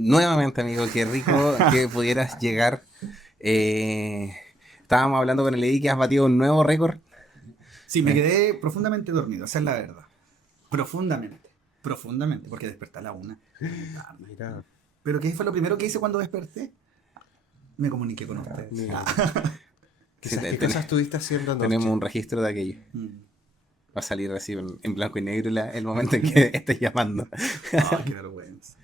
Nuevamente, amigo, qué rico que pudieras llegar. Estábamos hablando con el Eddie que has batido un nuevo récord. Sí, me Eh, quedé profundamente dormido, esa es la verdad. Profundamente. Profundamente, porque desperté a la una. Muy tarde. Mira, ¿Pero qué fue lo primero que hice cuando desperté? Me comuniqué con ustedes. mira. sí, Quizás qué cosas estuviste haciendo tenemos anoche. un registro de aquello. Mm. Va a salir así en blanco y negro el momento en que estés llamando. Ay, qué vergüenza.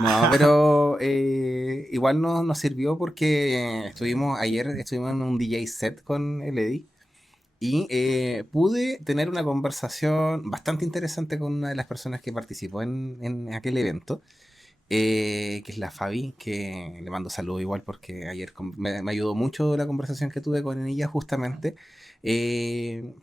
No, pero igual nos sirvió porque ayer estuvimos en un DJ set con el Eddie. Y pude tener una conversación bastante interesante con una de las personas que participó en aquel evento, que es la Fabi, que le mando saludos igual porque ayer me ayudó mucho la conversación que tuve con ella justamente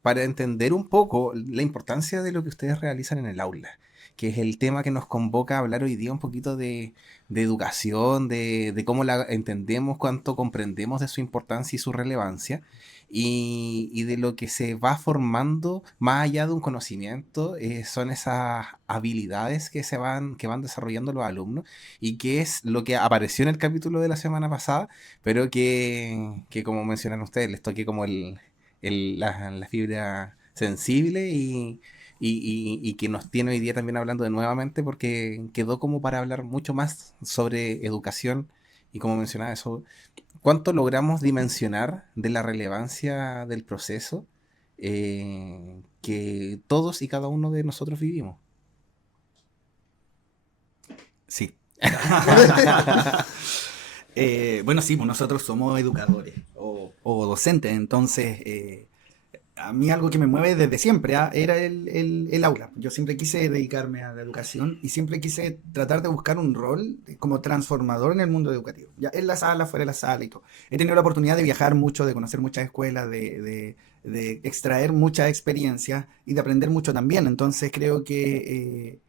para entender un poco la importancia de lo que ustedes realizan en el aula, que es el tema que nos convoca a hablar hoy día un poquito de educación, de cómo la entendemos, cuánto comprendemos de su importancia y su relevancia. Y de lo que se va formando más allá de un conocimiento, son esas habilidades que van desarrollando los alumnos y que es lo que apareció en el capítulo de la semana pasada, pero que como mencionan ustedes, les toque como la fibra sensible y que nos tiene hoy día también hablando de nuevamente porque quedó como para hablar mucho más sobre educación y como mencionaba eso, cuánto logramos dimensionar de la relevancia del proceso que todos y cada uno de nosotros vivimos. Sí. Bueno, sí, pues nosotros somos educadores o docentes, entonces a mí algo que me mueve desde siempre era el aula. Yo siempre quise dedicarme a la educación y siempre quise tratar de buscar un rol como transformador en el mundo educativo, ya en la sala, fuera de la sala y todo. He tenido la oportunidad de viajar mucho, de conocer muchas escuelas, de extraer mucha experiencia y de aprender mucho también. Entonces creo que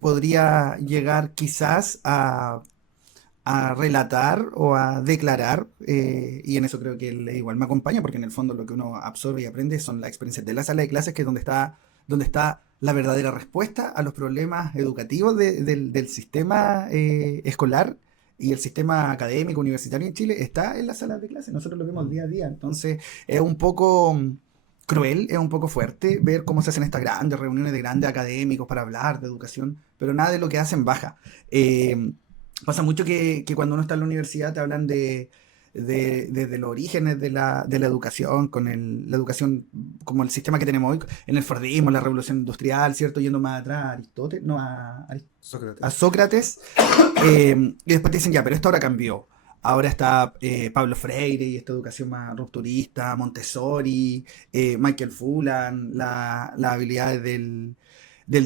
podría llegar quizás a relatar o a declarar, y en eso creo que él igual me acompaña, porque en el fondo lo que uno absorbe y aprende son las experiencias de la sala de clases, que es donde está la verdadera respuesta a los problemas educativos del sistema escolar y el sistema académico universitario en Chile está en las salas de clases. Nosotros lo vemos día a día. Entonces es un poco cruel, es un poco fuerte ver cómo se hacen estas grandes reuniones de grandes académicos para hablar de educación, pero nada de lo que hacen baja. Pasa mucho que cuando uno está en la universidad te hablan de los orígenes de la educación, con la educación como el sistema que tenemos hoy, en el Fordismo, la revolución industrial, ¿cierto? Yendo más atrás a Aristóteles, no, a Sócrates. Sócrates, y después te dicen, ya, pero esto ahora cambió. Ahora está Pablo Freire y esta educación más rupturista, Montessori, Michael Fullan, las habilidades del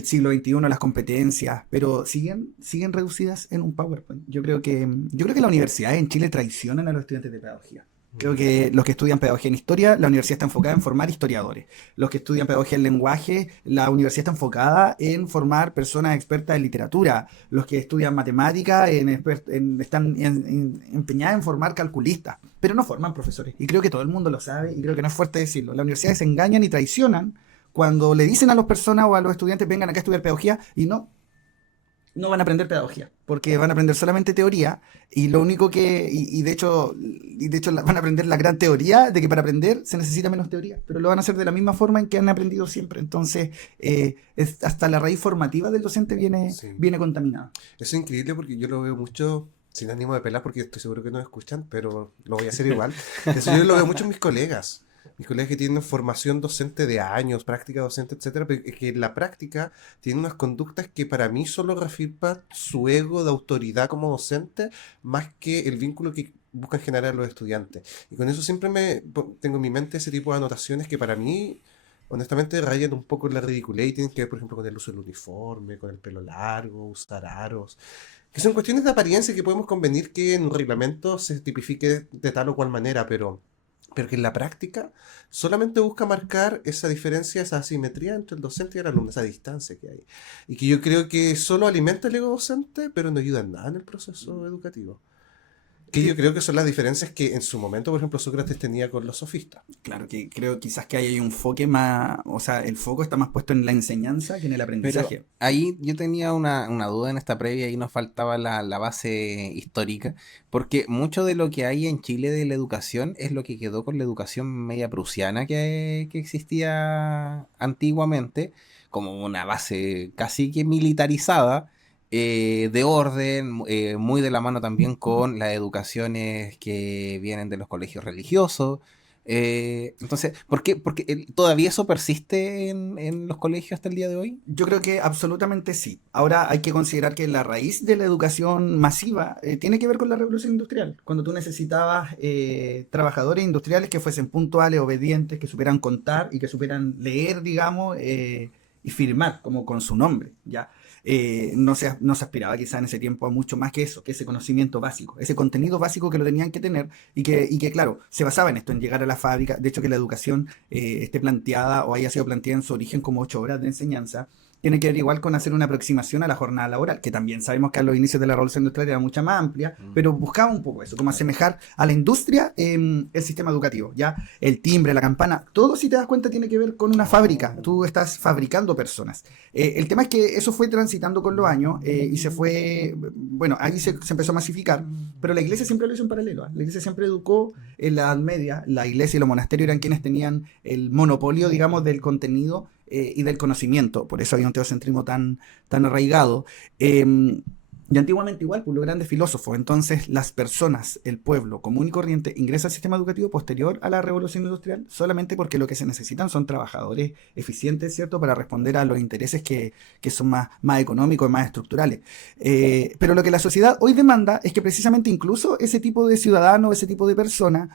siglo XXI, las competencias, pero siguen reducidas en un PowerPoint. Yo creo que las universidades en Chile traicionan a los estudiantes de pedagogía. Creo que los que estudian pedagogía en historia, la universidad está enfocada en formar historiadores. Los que estudian pedagogía en lenguaje, la universidad está enfocada en formar personas expertas en literatura. Los que estudian matemática están empeñadas en formar calculistas, pero no forman profesores. Y creo que todo el mundo lo sabe y creo que no es fuerte decirlo. Las universidades se engañan y traicionan cuando le dicen a las personas o a los estudiantes vengan acá a estudiar pedagogía y no van a aprender pedagogía, porque van a aprender solamente teoría y lo único van a aprender la gran teoría de que para aprender se necesita menos teoría, pero lo van a hacer de la misma forma en que han aprendido siempre. Entonces, hasta la raíz formativa del docente viene, Sí. viene contaminada. Es increíble porque yo lo veo mucho, sin ánimo de pelar, porque estoy seguro que no escuchan, pero lo voy a hacer igual. Eso yo lo veo mucho en mis colegas. Mis colegas que tienen formación docente de años, práctica docente, etcétera, pero es que la práctica tiene unas conductas que para mí solo reafirman su ego de autoridad como docente, más que el vínculo que buscan generar los estudiantes. Y con eso siempre tengo en mi mente ese tipo de anotaciones que para mí, honestamente, rayan un poco en la ridiculez y tienen que ver, por ejemplo, con el uso del uniforme, con el pelo largo, usar aros, que son cuestiones de apariencia que podemos convenir que en un reglamento se tipifique de tal o cual manera, pero que en la práctica solamente busca marcar esa diferencia, esa asimetría entre el docente y el alumno, esa distancia que hay. Y que yo creo que solo alimenta el ego docente, pero no ayuda en nada en el proceso educativo. Que yo creo que son las diferencias que en su momento, por ejemplo, Sócrates tenía con los sofistas. Claro que creo quizás que hay un enfoque más, o sea, el foco está más puesto en la enseñanza que en el Pero aprendizaje. ahí yo tenía una duda en esta previa y nos faltaba la base histórica, porque mucho de lo que hay en Chile de la educación es lo que quedó con la educación media prusiana que existía antiguamente, como una base casi que militarizada, de orden, muy de la mano también con las educaciones que vienen de los colegios religiosos. Entonces, ¿por qué? Porque todavía eso persiste en los colegios hasta el día de hoy. Yo creo que absolutamente sí. Ahora hay que considerar que la raíz de la educación masiva tiene que ver con la revolución industrial, cuando tú necesitabas trabajadores industriales que fuesen puntuales, obedientes, que supieran contar y que supieran leer, digamos, y firmar como con su nombre, ¿ya? No se aspiraba quizá en ese tiempo a mucho más que eso, que ese conocimiento básico, ese contenido básico que lo tenían que tener y que claro, se basaba en esto, en llegar a la fábrica. De hecho, que la educación esté planteada o haya sido planteada en su origen como 8 horas de enseñanza, tiene que ver igual con hacer una aproximación a la jornada laboral, que también sabemos que a los inicios de la revolución industrial era mucha más amplia, Mm. pero buscaba un poco eso, como asemejar a la industria el sistema educativo, ¿ya? El timbre, la campana, todo si te das cuenta tiene que ver con una fábrica, tú estás fabricando personas. El tema es que eso fue transitando con los años y se fue, bueno, ahí se empezó a masificar, pero la iglesia siempre lo hizo en paralelo. La iglesia siempre educó en la Edad Media, la iglesia y los monasterios eran quienes tenían el monopolio, digamos, del contenido y del conocimiento. Por eso había un teocentrismo tan arraigado. Y antiguamente igual, pues los grandes filósofos. Entonces, las personas, el pueblo común y corriente, ingresa al sistema educativo posterior a la revolución industrial solamente porque lo que se necesitan son trabajadores eficientes, ¿cierto? Para responder a los intereses que son más económicos y más estructurales. Pero lo que la sociedad hoy demanda es que precisamente incluso ese tipo de ciudadano, ese tipo de persona,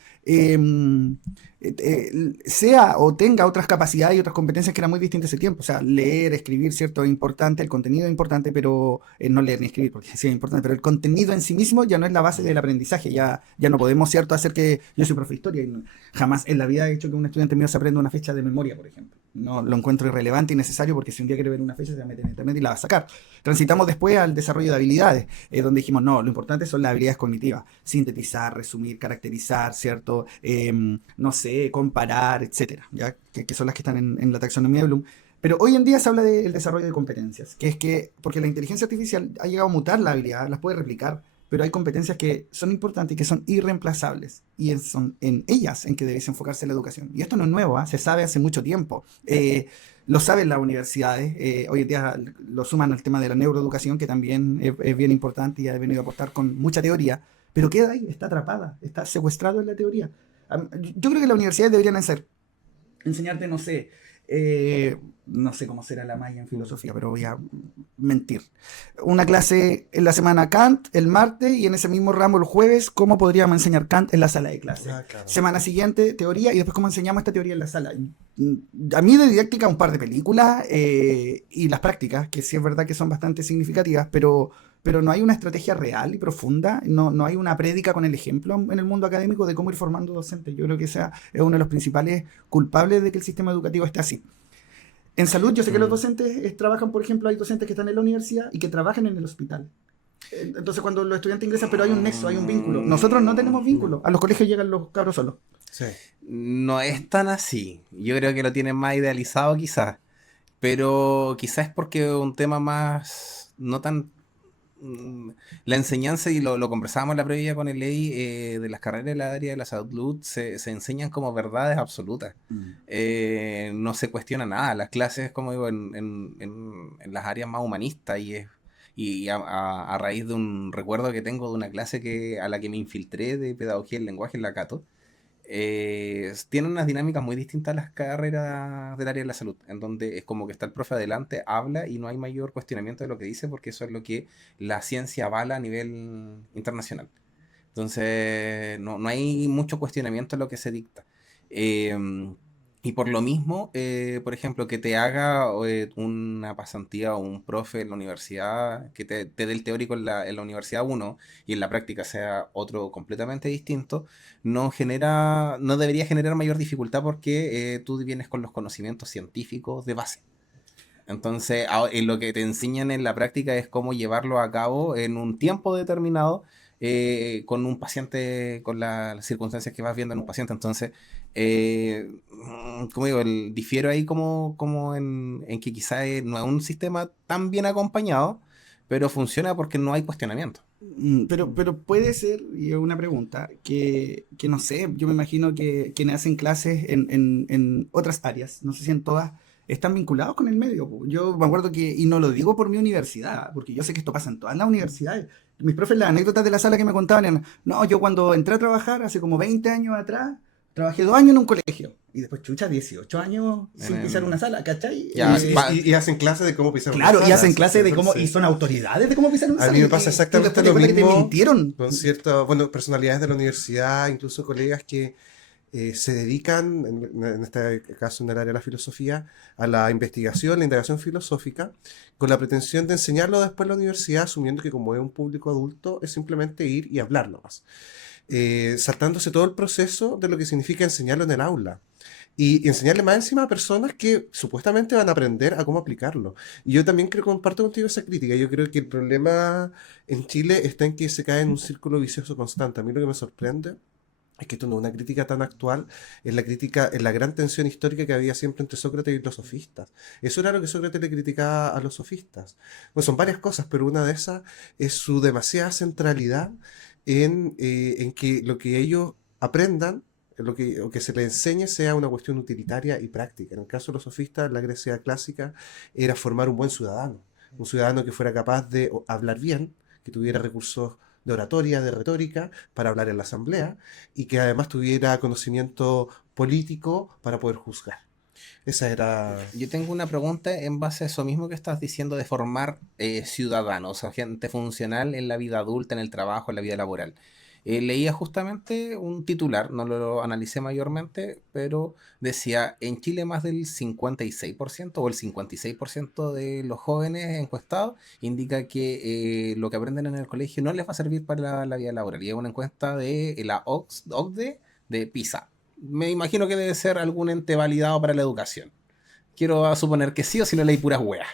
sea o tenga otras capacidades y otras competencias que eran muy distintas ese tiempo. O sea, leer, escribir, ¿cierto? Es importante, el contenido es importante, pero no leer ni escribir, porque sí es importante, pero el contenido en sí mismo ya no es la base del aprendizaje. Ya no podemos, ¿cierto? Hacer que yo soy profe de historia y jamás en la vida he hecho que un estudiante mío se aprenda una fecha de memoria, por ejemplo. No lo encuentro irrelevante y necesario porque si un día quiere ver una fecha se va a meter en internet y la va a sacar. Transitamos después al desarrollo de habilidades, donde dijimos, no, lo importante son las habilidades cognitivas. Sintetizar, resumir, caracterizar, ¿cierto? No sé, comparar, etcétera, ¿ya? Que son las que están en la taxonomía de Bloom. Pero hoy en día se habla del desarrollo de competencias, que es que, porque la inteligencia artificial ha llegado a mutar la habilidad, las puede replicar, pero hay competencias que son importantes y que son irreemplazables. Y son en ellas en que debes enfocarse la educación. Y esto no es nuevo, ¿eh? Se sabe hace mucho tiempo. Lo saben las universidades. Hoy en día lo suman al tema de la neuroeducación, que también es bien importante y ha venido a aportar con mucha teoría. Pero queda ahí, está atrapada, está secuestrado en la teoría. Yo creo que las universidades deberían enseñarte, no sé cómo será la malla en filosofía, pero voy a mentir. Una clase en la semana Kant, el martes, y en ese mismo ramo el jueves, cómo podríamos enseñar Kant en la sala de clase. Claro. Semana siguiente, teoría, y después cómo enseñamos esta teoría en la sala. A mí de didáctica un par de películas y las prácticas, que sí es verdad que son bastante significativas, pero no hay una estrategia real y profunda, no hay una prédica con el ejemplo en el mundo académico de cómo ir formando docentes. Yo creo que ese es uno de los principales culpables de que el sistema educativo esté así. En salud, yo sé que los docentes trabajan, por ejemplo, hay docentes que están en la universidad y que trabajan en el hospital. Entonces, cuando los estudiantes ingresan, pero hay un nexo, hay un vínculo. Nosotros no tenemos vínculo. A los colegios llegan los cabros solos. Sí. No es tan así. Yo creo que lo tienen más idealizado quizás. Pero quizás es porque es un tema más, no tan... La enseñanza, y lo conversábamos en la previa con el ley, de las carreras del área de la salud se enseñan como verdades absolutas. No se cuestiona nada. Las clases, como digo, en las áreas más humanistas y a raíz de un recuerdo que tengo de una clase a la que me infiltré de pedagogía del lenguaje en la Cato, tienen unas dinámicas muy distintas a las carreras del área de la salud, en donde es como que está el profe adelante, habla y no hay mayor cuestionamiento de lo que dice, porque eso es lo que la ciencia avala a nivel internacional. Entonces, no hay mucho cuestionamiento en lo que se dicta. Y por lo mismo, por ejemplo, que te haga una pasantía o un profe en la universidad, que te dé el teórico en la universidad uno y en la práctica sea otro completamente distinto, no debería generar mayor dificultad porque tú vienes con los conocimientos científicos de base. Entonces, en lo que te enseñan en la práctica es cómo llevarlo a cabo en un tiempo determinado, con un paciente, con las circunstancias que vas viendo en un paciente. Entonces, como digo, difiero ahí como en que quizás no es un sistema tan bien acompañado, pero funciona porque no hay cuestionamiento. Pero puede ser, y es una pregunta, que no sé, yo me imagino que quienes hacen clases en otras áreas, no sé si en todas, están vinculados con el medio. Po. Yo me acuerdo que, y no lo digo por mi universidad, porque yo sé que esto pasa en todas las universidades. Mis profes, las anécdotas de la sala que me contaban eran, no, yo cuando entré a trabajar hace como 20 años atrás, trabajé 2 años en un colegio. Y después, chucha, 18 años sin pisar una sala, ¿cachai? Ya, Y hacen clases de cómo pisar una Claro, y sala, hacen clases de cómo, y entonces, son autoridades de cómo pisar una a sala. mí me pasa y exactamente después te lo cuentan que te mismo mintieron. con ciertas, bueno, personalidades de la universidad, incluso colegas que se dedican, en este caso en el área de la filosofía, a la investigación, la indagación filosófica, con la pretensión de enseñarlo después en la universidad, asumiendo que como es un público adulto, es simplemente ir y hablar nomás. Saltándose todo el proceso de lo que significa enseñarlo en el aula. Y enseñarle más encima a personas que supuestamente van a aprender a cómo aplicarlo. Y yo también creo, comparto contigo esa crítica. Yo creo que el problema en Chile está en que se cae en un círculo vicioso constante. A mí lo que me sorprende es que esto no es una crítica tan actual, es la crítica, es la gran tensión histórica que había siempre entre Sócrates y los sofistas. Eso era lo que Sócrates le criticaba a los sofistas. Bueno, son varias cosas, pero una de esas es su demasiada centralidad en que lo que ellos aprendan, o que se les enseñe sea una cuestión utilitaria y práctica. En el caso de los sofistas, la Grecia clásica era formar un ciudadano que fuera capaz de hablar bien, que tuviera recursos de oratoria, de retórica, para hablar en la asamblea, y que además tuviera conocimiento político para poder juzgar. Esa era... Yo tengo una pregunta en base a eso mismo que estás diciendo de formar ciudadanos, o gente funcional en la vida adulta, en el trabajo, en la vida laboral. Leía justamente un titular, no lo analicé mayormente, pero decía, en Chile más del 56% o el 56% de los jóvenes encuestados indica que lo que aprenden en el colegio no les va a servir para la vida laboral. Y es una encuesta de la OCDE de PISA. Me imagino que debe ser algún ente validado para la educación. Quiero suponer que sí, o si no leí puras weas.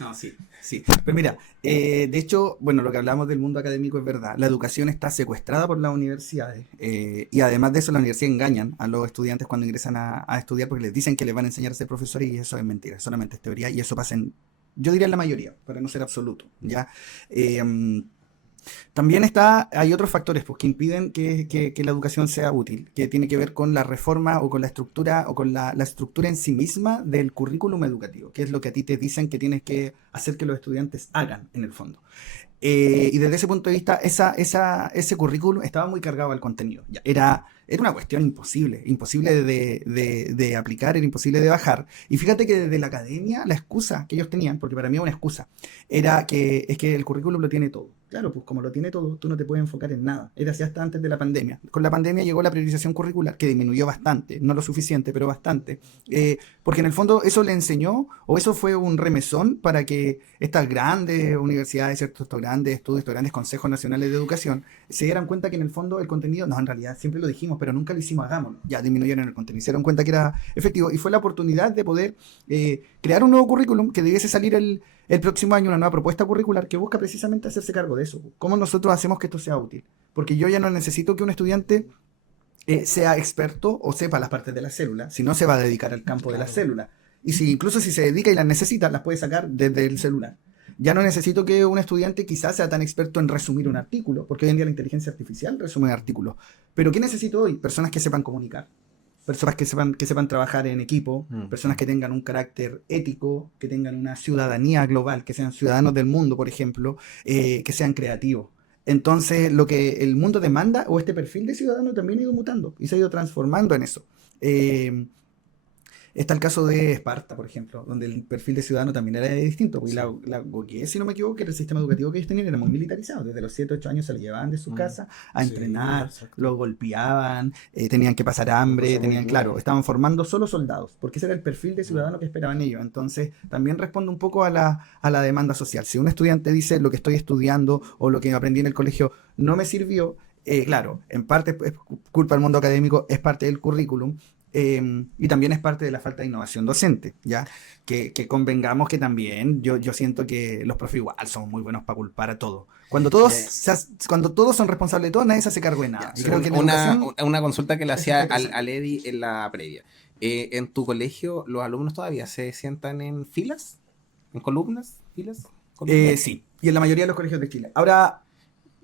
No, sí, sí. Pero mira, de hecho, bueno, lo que hablamos del mundo académico es verdad. La educación está secuestrada por las universidades. Y además de eso, las universidades engañan a los estudiantes cuando ingresan a estudiar porque les dicen que les van a enseñar a ser profesores y eso es mentira, solamente es teoría y eso pasa en, yo diría en la mayoría, para no ser absoluto, ¿ya? También hay otros factores pues, que impiden que la educación sea útil, que tiene que ver con la reforma o con la estructura o con la estructura en sí misma del currículum educativo, que es lo que a ti te dicen que tienes que hacer que los estudiantes hagan en el fondo. Y desde ese punto de vista, ese currículum estaba muy cargado al contenido. Ya, era una cuestión imposible de aplicar, era imposible de bajar. Y fíjate que desde la academia, la excusa que ellos tenían, porque para mí es una excusa, era que es que el currículum lo tiene todo. Claro, pues como lo tiene todo, tú no te puedes enfocar en nada. Era así hasta antes de la pandemia. Con la pandemia llegó la priorización curricular, que disminuyó bastante, no lo suficiente, pero bastante. Porque en el fondo eso le enseñó, o eso fue un remesón para que estas grandes universidades, ¿cierto? Estos grandes estudios, estos grandes consejos nacionales de educación, se dieran cuenta que en el fondo el contenido, no, en realidad siempre lo dijimos, pero nunca lo hicimos, hagámoslo. Ya disminuyeron el contenido, se dieron cuenta que era efectivo y fue la oportunidad de poder crear un nuevo currículum que debiese salir el próximo año, una nueva propuesta curricular que busca precisamente hacerse cargo de eso. ¿Cómo nosotros hacemos que esto sea útil? Porque yo ya no necesito que un estudiante sea experto o sepa las partes de la célula, si no se va a dedicar al campo de la célula. Y si incluso si se dedica y las necesita, las puede sacar desde el celular. Ya no necesito que un estudiante quizás sea tan experto en resumir un artículo, porque hoy en día la inteligencia artificial resume artículos. Pero ¿qué necesito hoy? Personas que sepan comunicar. Personas que sepan trabajar en equipo, personas que tengan un carácter ético, que tengan una ciudadanía global, que sean ciudadanos del mundo, por ejemplo, que sean creativos. Entonces, lo que el mundo demanda, o este perfil de ciudadano también ha ido mutando y se ha ido transformando en eso. Está el caso de Esparta, por ejemplo, donde el perfil de ciudadano también era distinto. Porque Sí. la Gogué, si no me equivoco, que era el sistema educativo que ellos tenían era muy militarizado. Desde los 7, 8 años se lo llevaban de su casa a Sí, entrenar, exacto. los golpeaban, tenían que pasar hambre, Cosa muy tenían, dura. claro, estaban formando solo soldados, porque ese era el perfil de ciudadano que esperaban ellos. Entonces, también responde un poco a la demanda social. Si un estudiante dice lo que estoy estudiando o lo que aprendí en el colegio no me sirvió, claro, en parte es culpa del mundo académico, es parte del currículum, Y también es parte de la falta de innovación docente, ¿ya? Que convengamos que también yo siento que los profes igual son muy buenos para culpar a todo. Cuando todos son responsables de todo, nadie se hace cargo de nada. Y creo que en educación una consulta que le eso hacía está presente. al Eddie en la previa. ¿En tu colegio los alumnos todavía se sientan en filas? ¿En columnas? ¿Filas? ¿Columnas? Sí, y en la mayoría de los colegios de Chile. Ahora,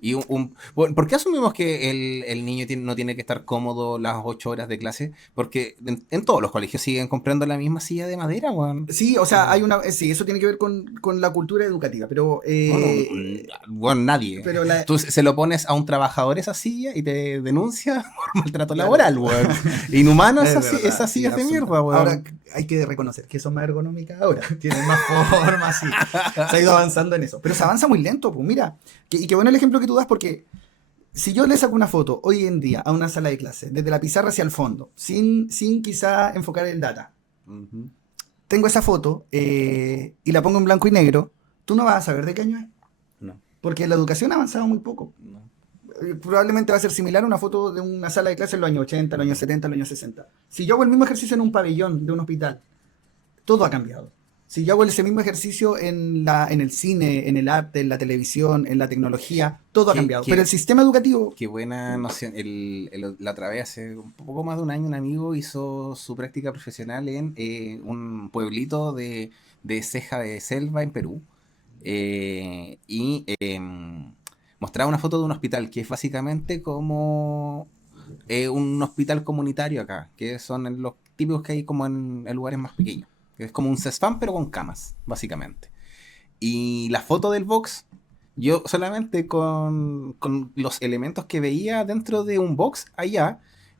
Y bueno, ¿por qué asumimos que el niño no tiene que estar cómodo las 8 horas de clase? Porque en todos los colegios siguen comprando la misma silla de madera, weón. sí, o sea, sí, eso tiene que ver con la cultura educativa, Bueno, bueno, nadie. pero la, Tú se lo pones a un trabajador esa silla y te denuncia por maltrato laboral, weón. Inhumano es esas, verdad, esas sí, sillas de mierda, Ahora weón. hay que reconocer que son más ergonómicas ahora, tienen más forma, sí. Se ha ido avanzando en eso. Pero se avanza muy lento, pues mira. Y qué bueno el ejemplo que tú das, porque si yo le saco una foto hoy en día a una sala de clase, desde la pizarra hacia el fondo, sin quizá enfocar el data, Ujú. tengo esa foto y la pongo en blanco y negro, tú no vas a saber de qué año es. No, Porque la educación ha avanzado muy poco. no. Probablemente va a ser similar a una foto de una sala de clase en los años 80, los años 70, los años 60. Si yo hago el mismo ejercicio en un pabellón de un hospital, todo ha cambiado. Si yo hago ese mismo ejercicio en el cine, en el arte, en la televisión, en la tecnología, todo ha ¿Qué, cambiado. Pero qué, el sistema educativo, qué buena noción. La otra vez, hace un poco más de un año, un amigo hizo su práctica profesional en un pueblito de Ceja de Selva, en Perú. Y mostraba una foto de un hospital que es básicamente como un hospital comunitario acá, que son los típicos que hay como en lugares más pequeños. Que es como un CESFAM, pero con camas, básicamente. Y la foto del box, yo solamente con los elementos que veía dentro de un box allá,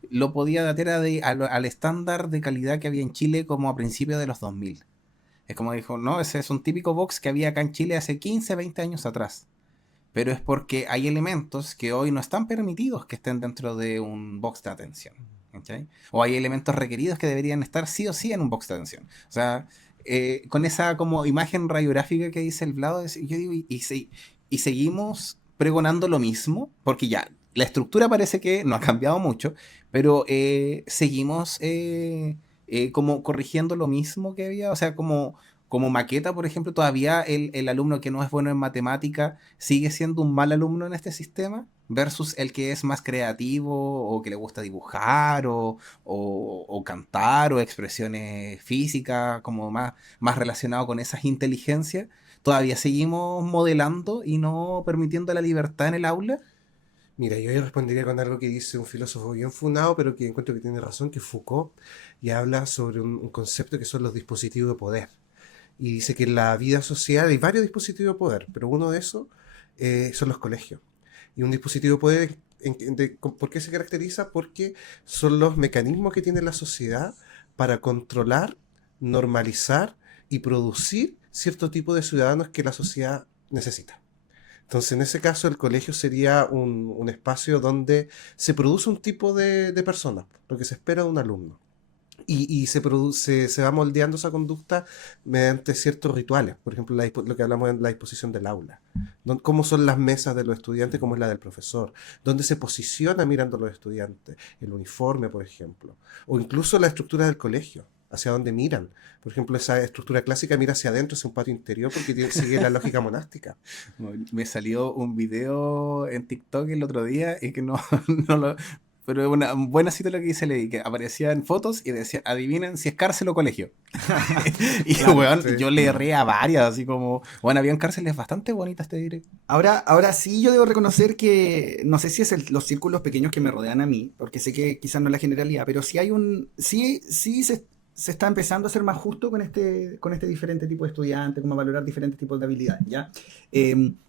lo podía datar al estándar de calidad que había en Chile como a principios de los 2000. Es como dijo, no, ese es un típico box que había acá en Chile hace 15, 20 años atrás. Pero es porque hay elementos que hoy no están permitidos que estén dentro de un box de atención. ¿Cachai? O hay elementos requeridos que deberían estar sí o sí en un box de atención. O sea, con esa como imagen radiográfica que dice el Vlado, yo digo, y seguimos pregonando lo mismo, porque ya, la estructura parece que no ha cambiado mucho, pero seguimos como corrigiendo lo mismo que había, o sea, como maqueta, por ejemplo, todavía el alumno que no es bueno en matemática sigue siendo un mal alumno en este sistema versus el que es más creativo o que le gusta dibujar o cantar o expresiones físicas, como más relacionado con esas inteligencias. Todavía seguimos modelando y no permitiendo la libertad en el aula. Mira, yo respondería con algo que dice un filósofo bien funado, pero que encuentro que tiene razón, que Foucault, y habla sobre un concepto que son los dispositivos de poder. Y dice que en la vida social hay varios dispositivos de poder, pero uno de esos son los colegios. Y un dispositivo de poder, ¿por qué se caracteriza? Porque son los mecanismos que tiene la sociedad para controlar, normalizar y producir cierto tipo de ciudadanos que la sociedad necesita. Entonces, en ese caso, el colegio sería un espacio donde se produce un tipo de persona, lo que se espera de un alumno. Y se va moldeando esa conducta mediante ciertos rituales. Por ejemplo, lo que hablamos en la disposición del aula. Cómo son las mesas de los estudiantes, cómo es la del profesor. Dónde se posiciona mirando a los estudiantes. El uniforme, por ejemplo. O incluso la estructura del colegio. Hacia dónde miran. Por ejemplo, esa estructura clásica mira hacia adentro, hacia un patio interior, porque sigue la lógica monástica. Me salió un video en TikTok el otro día y que no, no lo... Pero es una buena cita lo que dice Ley, que aparecían fotos y decía, adivinen si es cárcel o colegio. Y claro, weón, Sí. yo le erré a varias, así como, bueno, habían cárceles bastante bonitas, te diré. ahora sí yo debo reconocer que, no sé si es los círculos pequeños que me rodean a mí, porque sé que quizás no es la generalidad, pero sí sí se está empezando a ser más justo con este diferente tipo de estudiante, como a valorar diferentes tipos de habilidades, ¿ya?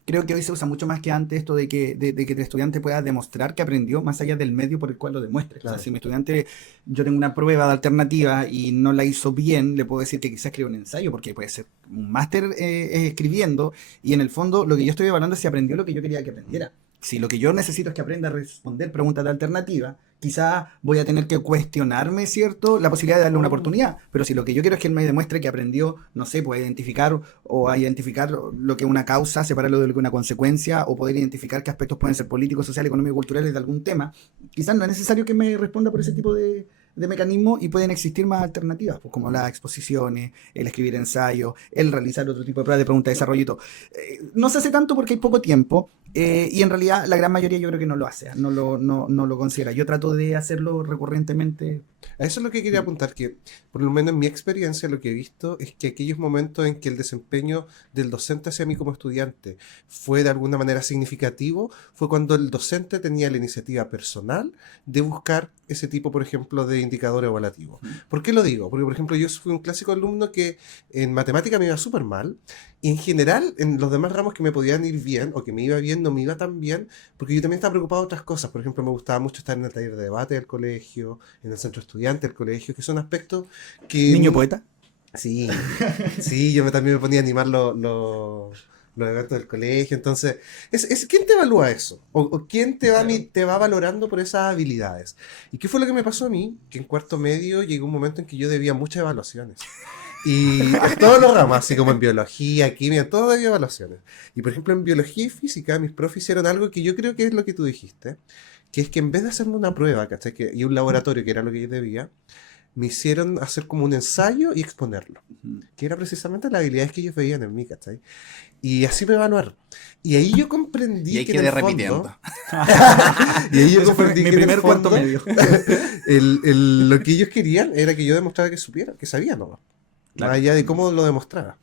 Creo que hoy se usa mucho más que antes esto de que el estudiante pueda demostrar que aprendió más allá del medio por el cual lo demuestre. O sea, Claro. si mi estudiante, yo tengo una prueba de alternativa y no la hizo bien, le puedo decir que quizás escriba un ensayo, porque puede ser un máster escribiendo, y en el fondo lo que yo estoy evaluando es si aprendió lo que yo quería que aprendiera. Si lo que yo necesito es que aprenda a responder preguntas de alternativa, quizá voy a tener que cuestionarme, ¿cierto?, la posibilidad de darle una oportunidad. Pero si lo que yo quiero es que él me demuestre que aprendió, no sé, pues a identificar lo que es una causa, separarlo de lo que es una consecuencia, o poder identificar qué aspectos pueden ser políticos, sociales, económicos, culturales de algún tema, quizás no es necesario que me responda por ese tipo de mecanismos y pueden existir más alternativas, pues, como las exposiciones, el escribir ensayos, el realizar otro tipo de pruebas de pregunta de desarrollo y todo. No se hace tanto porque hay poco tiempo y en realidad la gran mayoría yo creo que no lo hace, no lo considera. Yo trato de hacerlo recurrentemente. A eso es lo que quería apuntar, que por lo menos en mi experiencia lo que he visto es que aquellos momentos en que el desempeño del docente hacia mí como estudiante fue de alguna manera significativo, fue cuando el docente tenía la iniciativa personal de buscar ese tipo, por ejemplo, de indicadores evaluativos. ¿Por qué lo digo? Porque, por ejemplo, yo fui un clásico alumno que en matemática me iba súper mal y en general en los demás ramos que me podían ir bien o que me iba bien, no me iba tan bien, porque yo también estaba preocupado de otras cosas. Por ejemplo, me gustaba mucho estar en el taller de debate del colegio, en el centro estudiante del colegio, que son aspectos que... Niño poeta. Sí, sí, también me ponía a animar los eventos del colegio. Entonces, ¿quién te evalúa eso? ¿O quién te va valorando por esas habilidades? ¿Y qué fue lo que me pasó a mí? Que en cuarto medio llegó un momento en que yo debía muchas evaluaciones. Y a todos los ramos, así como en biología, química, todo debía evaluaciones. Y por ejemplo, en biología y física, mis profes hicieron algo que yo creo que es lo que tú dijiste, que es que en vez de hacerme una prueba, ¿cachai? Y un laboratorio, que era lo que yo debía, me hicieron hacer como un ensayo y exponerlo, que era precisamente las habilidades que ellos veían en mí, ¿cachai? Y así me evaluaron. Y ahí yo comprendí Y ahí que en quedé el fondo... repitiendo. Y ahí yo Ese fue comprendí mi que en el primer cuarto fondo, medio. lo que ellos querían era que yo demostrara que supiera, que sabía, ¿no? Claro. Más allá de cómo lo demostraba.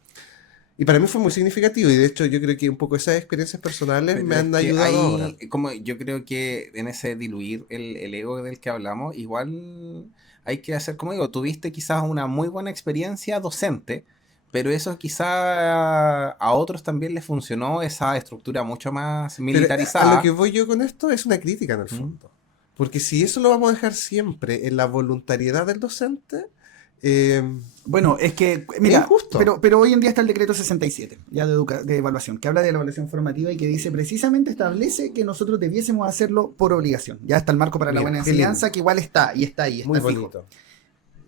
Y para mí fue muy significativo, y de hecho yo creo que un poco esas experiencias personales Pero me es han que ayudado ahora. ahí, como yo creo que en ese diluir el ego del que hablamos, igual hay que hacer, como digo, tuviste quizás una muy buena experiencia docente, pero eso quizás a otros también les funcionó esa estructura mucho más Pero a lo que militarizada. voy yo con esto es una crítica en el fondo. Porque si eso lo vamos a dejar siempre en la voluntariedad del docente, eh, Bueno, es que, es mira, injusto. pero hoy en día está el decreto 67, ya de evaluación, que habla de la evaluación formativa y que dice precisamente establece que nosotros debiésemos hacerlo por obligación. Ya está el marco para la Mira, buena qué enseñanza, lindo. que igual está, y está ahí, Muy está fijo. bonito.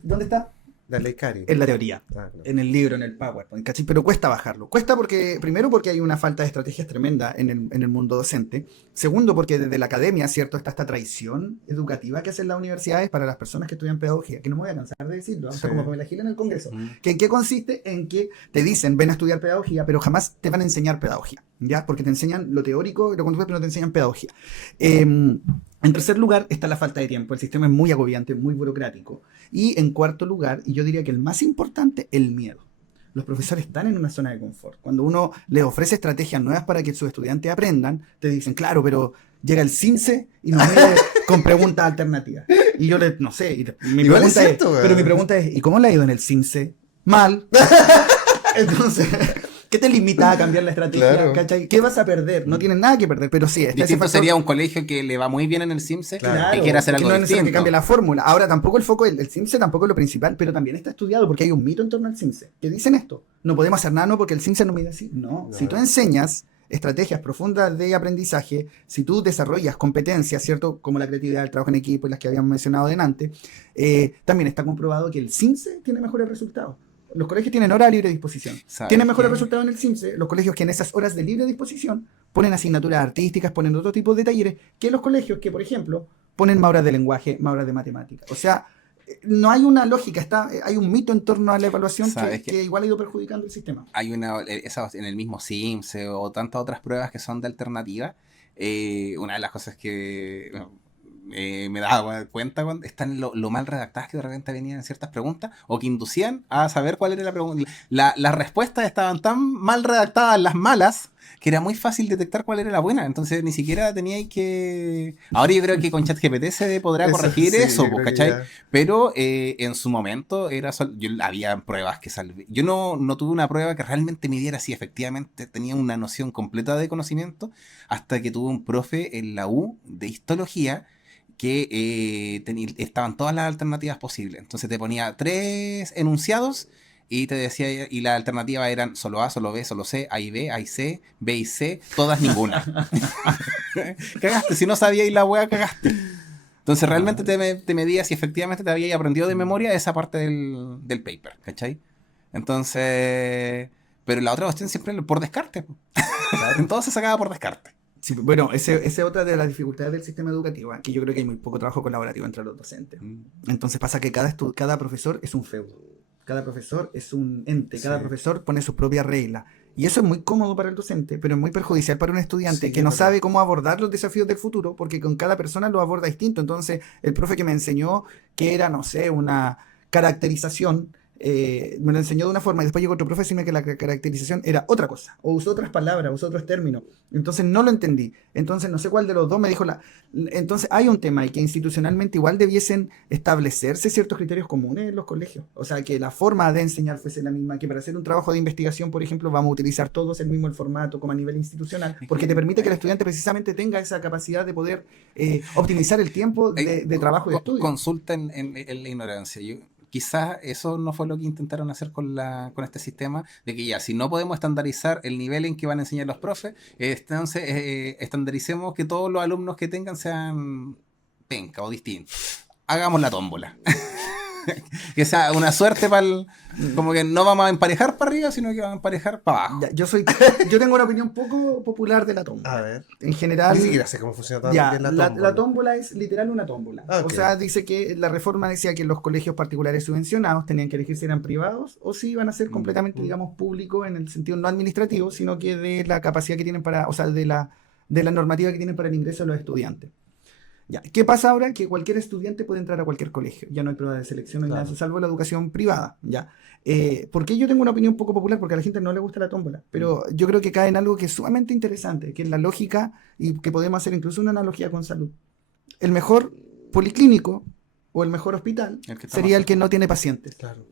¿Dónde está? La ley Cari. En la teoría, Ah, claro. en el libro, en el PowerPoint, ¿cachai? Pero cuesta bajarlo. Cuesta porque, primero, porque hay una falta de estrategias tremenda en el mundo docente. Segundo, porque desde la academia, ¿cierto? Está esta traición educativa que hacen las universidades para las personas que estudian pedagogía, que no me voy a cansar de decirlo, Sí. está como Pamela Gil en el Congreso. Mm. ¿Que ¿En qué consiste? En que te dicen, ven a estudiar pedagogía, pero jamás te van a enseñar pedagogía, ¿ya? Porque te enseñan lo teórico y lo conceptual, pero no te enseñan pedagogía. En tercer lugar está la falta de tiempo. El sistema es muy agobiante, muy burocrático. Y en cuarto lugar, y yo diría que el más importante, el miedo. Los profesores están en una zona de confort. Cuando uno les ofrece estrategias nuevas para que sus estudiantes aprendan, te dicen, claro, pero llega el CINCE y nos mide con preguntas alternativas. Y yo no sé, Igual es cierto, pero mi weón. pregunta es, ¿y cómo le ha ido en el CINCE? Mal. Entonces, ¿qué te limita a cambiar la estrategia? Claro. ¿Cachai? ¿Qué vas a perder? No tienes nada que perder, pero sí, está ese Distinto factor. sería un colegio que le va muy bien en el CIMSE, Claro. que quiere hacer que algo no es necesario que distinto. cambie la fórmula. Ahora tampoco el foco, el CIMSE tampoco es lo principal, pero también está estudiado porque hay un mito en torno al CIMSE. Que dicen esto, no podemos hacer nada no porque el CIMSE no mide así. No, si tú enseñas estrategias profundas de aprendizaje, si tú desarrollas competencias, ¿cierto? Como la creatividad, el trabajo en equipo y las que habíamos mencionado delante, también está comprobado que el CIMSE tiene mejores resultados. Los colegios tienen hora de libre disposición. ¿Sabes Tienen mejores qué? resultados en el CIMSE los colegios que en esas horas de libre disposición ponen asignaturas artísticas, ponen otro tipo de talleres, que los colegios que, por ejemplo, ponen más horas de lenguaje, más horas de matemática. O sea, no hay una lógica, hay un mito en torno a la evaluación ¿Sabes que qué? igual ha ido perjudicando el sistema. Hay en el mismo CIMSE o tantas otras pruebas que son de alternativa. Una de las cosas que me daba cuenta cuando están lo mal redactadas que de repente venían ciertas preguntas o que inducían a saber cuál era la pregunta. Las respuestas estaban tan mal redactadas, las malas, que era muy fácil detectar cuál era la buena. Entonces ni siquiera tenía que... Ahora yo creo que con ChatGPT se podrá corregir eso, yo creo que ¿cachai? ya. Pero en su momento había pruebas que salvé. Yo no tuve una prueba que realmente midiera si efectivamente tenía una noción completa de conocimiento hasta que tuve un profe en la U de histología que estaban todas las alternativas posibles. Entonces te ponía 3 enunciados y te decía, y las alternativas eran solo A, solo B, solo C, A y B, A y C, B y C, todas ninguna. Cagaste, si no sabías la wea, cagaste. Entonces realmente te medías si efectivamente te habías aprendido de memoria esa parte del paper, ¿cachai? Entonces, pero la otra cuestión siempre por descarte. Entonces se sacaba por descarte. Sí, bueno, esa es otra de las dificultades del sistema educativo, que yo creo que hay muy poco trabajo colaborativo entre los docentes. Entonces pasa que cada profesor es un feudo, cada profesor es un ente, cada Sí. profesor pone sus propias reglas. Y eso es muy cómodo para el docente, pero es muy perjudicial para un estudiante Sí, que es no verdad. sabe cómo abordar los desafíos del futuro, porque con cada persona lo aborda distinto. Entonces, el profe que me enseñó que era, no sé, una caracterización, me lo enseñó de una forma y después llegó otro profe diciendo que la caracterización era otra cosa, o usó otras palabras, usó otros términos. Entonces no lo entendí. Entonces no sé cuál de los dos me dijo la... Entonces hay un tema y que institucionalmente igual debiesen establecerse ciertos criterios comunes en los colegios. O sea, que la forma de enseñar fuese la misma, que para hacer un trabajo de investigación, por ejemplo, vamos a utilizar todos el mismo formato como a nivel institucional, porque te permite que el estudiante precisamente tenga esa capacidad de poder optimizar el tiempo de trabajo y de estudio. Consulta en la ignorancia. Quizás eso no fue lo que intentaron hacer con este sistema, de que ya, si no podemos estandarizar el nivel en que van a enseñar los profes, entonces estandaricemos que todos los alumnos que tengan sean penca o distintos. Hagamos la tómbola. Que sea una suerte para el... Como que no vamos a emparejar para arriba, sino que vamos a emparejar para abajo. Ya, yo tengo una opinión poco popular de la tómbola. A ver. En general, Ni siquiera sé cómo funciona tan ya, bien la la tómbola. tómbola es literal una tómbola. Ah, ok. O sea, dice que la reforma decía que los colegios particulares subvencionados tenían que elegir si eran privados o si iban a ser completamente, digamos, públicos en el sentido no administrativo, sino que de la capacidad que tienen para, o sea, de la normativa que tienen para el ingreso de los estudiantes. Ya. ¿Qué pasa ahora? Que cualquier estudiante puede entrar a cualquier colegio. Ya no hay prueba de selección, no hay nada de eso, salvo la educación privada. ¿Ya? ¿Por qué yo tengo una opinión un poco popular? Porque a la gente no le gusta la tómbola. Pero yo creo que cae en algo que es sumamente interesante, que es la lógica y que podemos hacer incluso una analogía con salud. El mejor policlínico o el mejor hospital El que está sería más el que no tiene pacientes, Claro.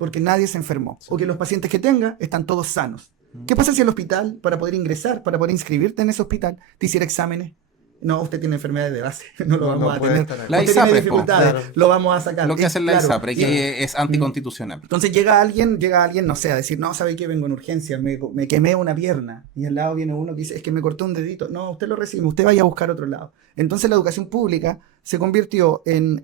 porque nadie se enfermó. Sí. O que los pacientes que tenga están todos sanos. ¿Qué pasa si el hospital, para poder ingresar, para poder inscribirte en ese hospital, te hiciera exámenes? No, usted tiene enfermedades de base, no lo vamos a puede tener. estar ahí. La Usted tiene ISAPRE, dificultades, claro. lo vamos a sacar. Lo que hace la Claro, ISAPRE, y- que es anticonstitucional. entonces llega alguien, no sé, a decir, no, ¿sabe qué? Vengo en urgencia, me quemé una pierna. Y al lado viene uno que dice, es que me cortó un dedito. No, usted lo recibe, usted vaya a buscar otro lado. Entonces la educación pública se convirtió en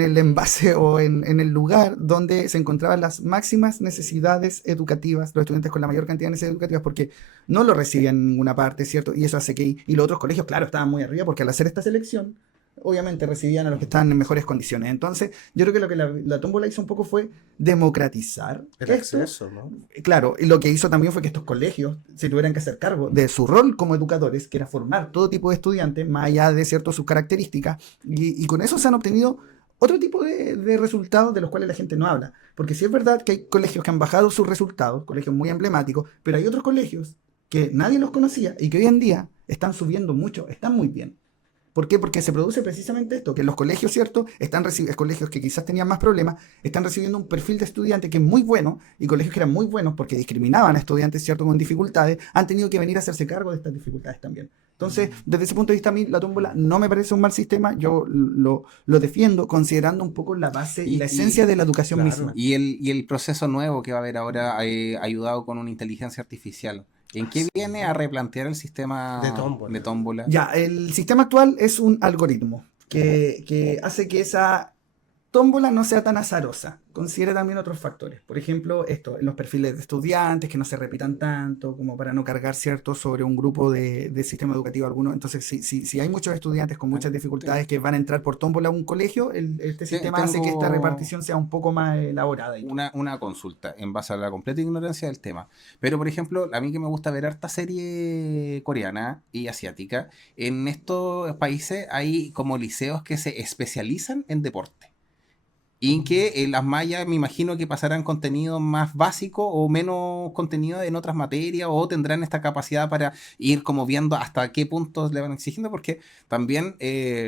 el envase o en el lugar donde se encontraban las máximas necesidades educativas, los estudiantes con la mayor cantidad de necesidades educativas, porque no lo recibían en ninguna parte, ¿cierto? Y eso hace que... Y los otros colegios, claro, estaban muy arriba, porque al hacer esta selección, obviamente recibían a los que estaban en mejores condiciones. Entonces, yo creo que lo que la tómbola hizo un poco fue democratizar El esto. acceso, ¿no? Claro, y lo que hizo también fue que estos colegios se tuvieran que hacer cargo de su rol como educadores, que era formar todo tipo de estudiantes, más allá de cierto sus características, y con eso se han obtenido otro tipo de resultados de los cuales la gente no habla. Porque sí es verdad que hay colegios que han bajado sus resultados, colegios muy emblemáticos, pero hay otros colegios que nadie los conocía y que hoy en día están subiendo mucho, están muy bien. ¿Por qué? Porque se produce precisamente esto, que los colegios, ¿cierto? Están colegios que quizás tenían más problemas, están recibiendo un perfil de estudiante que es muy bueno, y colegios que eran muy buenos porque discriminaban a estudiantes, ¿cierto? Con dificultades, han tenido que venir a hacerse cargo de estas dificultades también. Entonces, desde ese punto de vista, a mí la tómbola no me parece un mal sistema, yo lo defiendo considerando un poco la base y la esencia de la educación claro. misma. Y el proceso nuevo que va a haber ahora, ayudado con una inteligencia artificial, ¿en qué viene a replantear el sistema De tómbola. Ya, el sistema actual es un algoritmo que hace que esa tómbola no sea tan azarosa. Considera también otros factores. Por ejemplo, esto, los perfiles de estudiantes, que no se repitan tanto, como para no cargar, ¿cierto?, sobre un grupo de sistema educativo alguno. Entonces, si hay muchos estudiantes con muchas dificultades que van a entrar por tómbola a un colegio, este sistema hace que esta repartición sea un poco más elaborada. Una consulta en base a la completa ignorancia del tema. Pero, por ejemplo, a mí que me gusta ver harta serie coreana y asiática, en estos países hay como liceos que se especializan en deporte. Y en que las mallas me imagino que pasarán contenido más básico o menos contenido en otras materias, o tendrán esta capacidad para ir como viendo hasta qué puntos le van exigiendo, porque también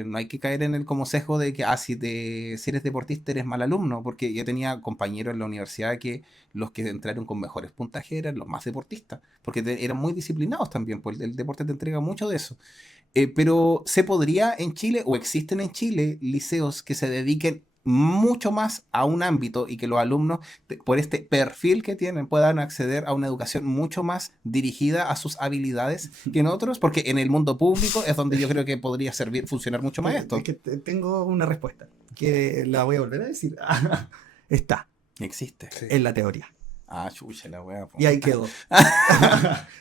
no hay que caer en el como sesgo de que si eres deportista eres mal alumno, porque yo tenía compañeros en la universidad que los que entraron con mejores puntajes eran los más deportistas, porque eran muy disciplinados también, pues el deporte te entrega mucho de eso. Pero ¿se podría en Chile, o existen en Chile, liceos que se dediquen mucho más a un ámbito y que los alumnos, por este perfil que tienen, puedan acceder a una educación mucho más dirigida a sus habilidades que en otros? Porque en el mundo público es donde yo creo que podría funcionar mucho más esto. Es que tengo una respuesta, que la voy a volver a decir. Está Existe. Sí. en la teoría. Ah, chucha la wea, po. Y ahí quedó.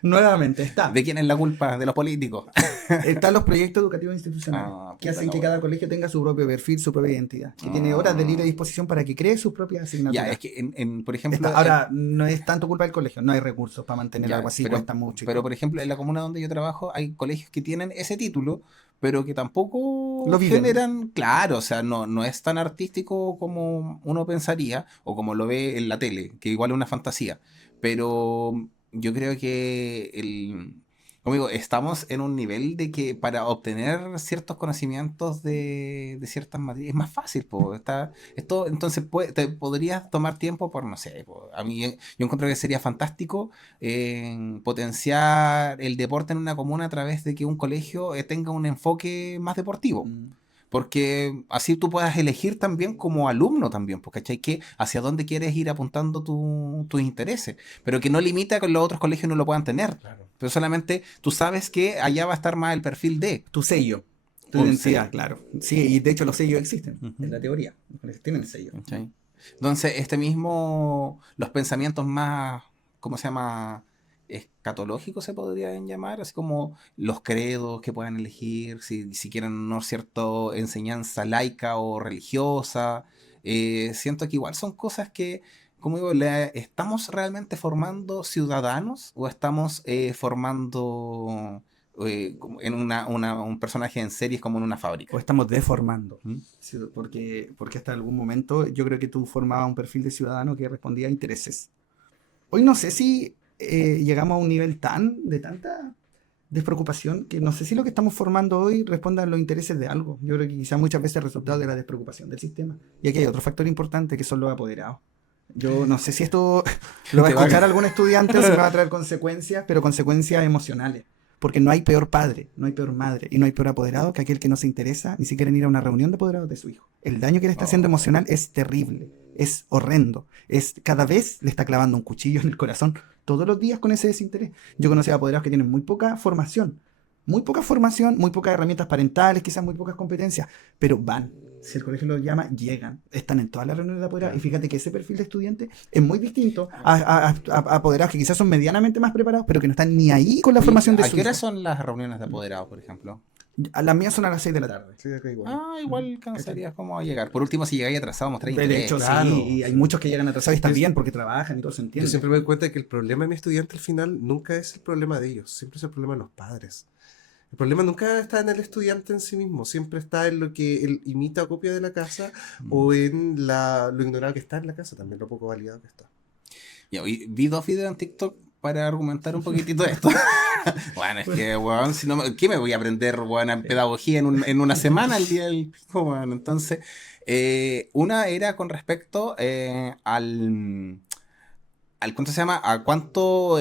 Nuevamente está. ¿De quién es la culpa? De los políticos. Están los proyectos educativos institucionales, Ah, que puta hacen la que wea. cada colegio tenga su propio perfil, su propia identidad, que tiene horas de libre disposición para que cree sus propias asignaturas. Ya, es que, por ejemplo... Ahora, no es tanto culpa del colegio, no hay recursos para mantener Ya, algo así, pero, cuesta mucho. pero, por ejemplo, en la comuna donde yo trabajo hay colegios que tienen ese título, pero que tampoco Lo viven. generan, claro, o sea, no es tan artístico como uno pensaría o como lo ve en la tele, que igual es una fantasía. Pero yo creo que como digo, estamos en un nivel de que para obtener ciertos conocimientos de ciertas materias es más fácil, po. Esto entonces te podrías tomar tiempo por, no sé, po. A mí yo encuentro que sería fantástico potenciar el deporte en una comuna a través de que un colegio tenga un enfoque más deportivo. Mm. Porque así tú puedas elegir también como alumno también, porque ¿cachai? Que hacia dónde quieres ir apuntando tus intereses, pero que no limita que los otros colegios no lo puedan tener. Claro. Pero solamente tú sabes que allá va a estar más el perfil de. Tu sello, tu Un identidad, sello. claro. Sí, y de hecho los sellos existen, Ujú. en la teoría. Los colegios tienen sello. ¿Cachai? Entonces, los pensamientos más, ¿cómo se llama? Escatológicos se podrían llamar, así como los credos que puedan elegir, si quieren o no cierta enseñanza laica o religiosa. Siento que igual son cosas que, como digo, ¿estamos realmente formando ciudadanos o estamos formando como en un personaje en series como en una fábrica? O estamos deformando. ¿Mm? Sí, porque hasta algún momento yo creo que tú formabas un perfil de ciudadano que respondía a intereses. Hoy no sé si llegamos a un nivel de tanta despreocupación, que no sé si lo que estamos formando hoy responde a los intereses de algo. Yo creo que quizás muchas veces es resultado de la despreocupación del sistema. Y aquí hay otro factor importante que son los apoderados. Yo no sé si esto lo va a Te va a- escuchar algún estudiante o si me va a traer consecuencias, pero consecuencias emocionales. Porque no hay peor padre, no hay peor madre y no hay peor apoderado que aquel que no se interesa ni siquiera en ir a una reunión de apoderados de su hijo. El daño que le está haciendo Oh. emocional es terrible, es horrendo. Cada vez le está clavando un cuchillo en el corazón todos los días con ese desinterés. Yo conocí a apoderados que tienen muy poca formación, muy pocas herramientas parentales, quizás muy pocas competencias, pero van. Si el colegio los llama, llegan. Están en todas las reuniones de apoderados. Y fíjate que ese perfil de estudiante es muy distinto a apoderados que quizás son medianamente más preparados, pero que no están ni ahí con la Oye, formación de ¿a su qué hora hijo. son las reuniones de apoderados, por ejemplo? Las mías son a las 6 de la tarde. Sí, acá igual. Ah, igual cansarías como a llegar. Por último, si llegáis atrasados, mostráis De interés. hecho, claro, sí, y hay sí. muchos que llegan atrasados y están Yo- bien porque trabajan y todo se Yo entiende. siempre me doy cuenta de que el problema de mi estudiante al final nunca es el problema de ellos, siempre es el problema de los padres. El problema nunca está en el estudiante en sí mismo, siempre está en lo que él imita o copia de la casa o en lo ignorado que está en la casa, también lo poco validado que está. Ya, vi 2 videos en TikTok para argumentar un poquitito esto. Bueno, es que, weón, si no, ¿qué me voy a aprender, weón, en pedagogía en una semana el día del pico, weón? Entonces, una era con respecto ¿cuánto se llama? A cuánto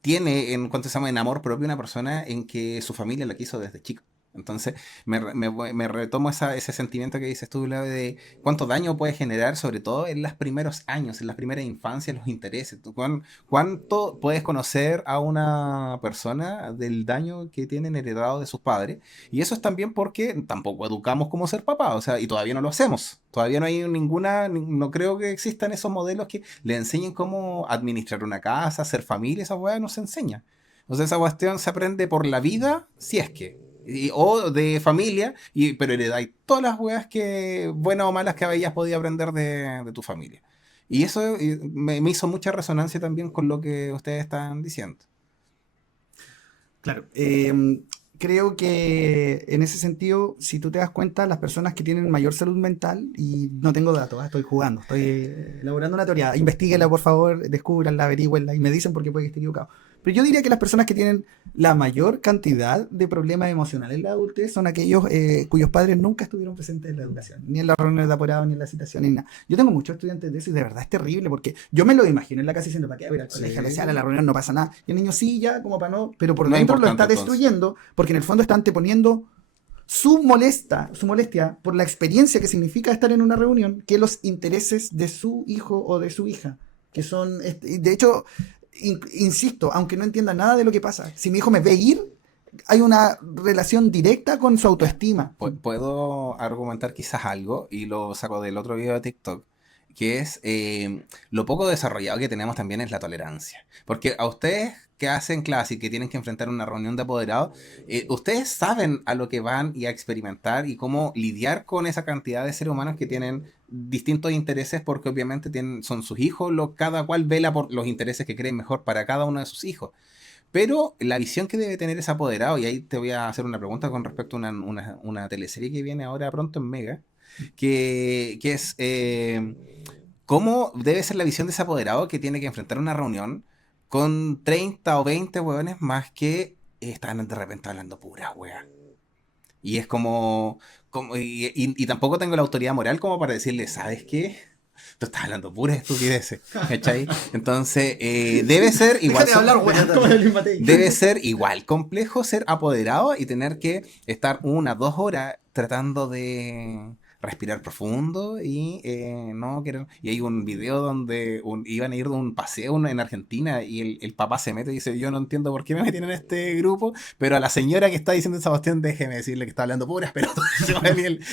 tiene en cuanto se llama en amor propio una persona en que su familia la quiso desde chico. Entonces me retomo ese sentimiento que dices tú, Lau, de cuánto daño puede generar, sobre todo en los primeros años, en las primeras infancias, los intereses. ¿Cuánto puedes conocer a una persona del daño que tienen heredado de sus padres? Y eso es también porque tampoco educamos cómo ser papá, o sea, y todavía no lo hacemos. Todavía no hay no creo que existan esos modelos que le enseñen cómo administrar una casa, hacer familia, esa weá no se enseña. O sea, esa cuestión se aprende por la vida, si es que. O de familia, pero heredáis todas las weas buenas o malas que habías podido aprender de tu familia. Y eso me hizo mucha resonancia también con lo que ustedes están diciendo. Claro. Creo que en ese sentido, si tú te das cuenta, las personas que tienen mayor salud mental, y no tengo datos, estoy jugando, estoy elaborando una teoría, investíguenla por favor, descúbranla, averígüenla y me dicen por qué puede que esté equivocado. Pero yo diría que las personas que tienen la mayor cantidad de problemas emocionales en la adultez son aquellos cuyos padres nunca estuvieron presentes en la educación, ni en las reuniones de apoderados, ni en la citación, ni nada. Yo tengo muchos estudiantes de eso y de verdad es terrible porque yo me lo imagino en la casa diciendo, ¿para qué voy a ir al colegio? Sí. A la reunión no pasa nada. Y el niño sí, ya, como para no, pero por No es dentro lo está importante, entonces. destruyendo porque en el fondo está anteponiendo su molestia por la experiencia que significa estar en una reunión que los intereses de su hijo o de su hija, que son, de hecho, insisto, aunque no entienda nada de lo que pasa, si mi hijo me ve ir, hay una relación directa con su autoestima. Puedo argumentar quizás algo y lo saco del otro video de TikTok. que es lo poco desarrollado que tenemos también es la tolerancia. Porque a ustedes que hacen clase y que tienen que enfrentar una reunión de apoderados, ustedes saben a lo que van y a experimentar y cómo lidiar con esa cantidad de seres humanos que tienen distintos intereses porque obviamente son sus hijos, cada cual vela por los intereses que creen mejor para cada uno de sus hijos. Pero la visión que debe tener ese apoderado, y ahí te voy a hacer una pregunta con respecto a una teleserie que viene ahora pronto en Mega, que es cómo debe ser la visión de ese apoderado que tiene que enfrentar una reunión con 30 o 20 hueones más que están de repente hablando pura wea. Y es y tampoco tengo la autoridad moral como para decirle, ¿sabes qué? Tú estás hablando puras estupideces, ¿cachai? Entonces, debe ser igual. Deja de hablar, weón, como el Luis Matei. Debe ser igual complejo ser apoderado y tener que estar 1 o 2 horas tratando de respirar profundo y no querer. Y hay un video donde iban a ir de un paseo en Argentina y el papá se mete y dice: yo no entiendo por qué me metieron en este grupo, pero a la señora que está diciendo esa cuestión, déjeme decirle que está hablando puras, pero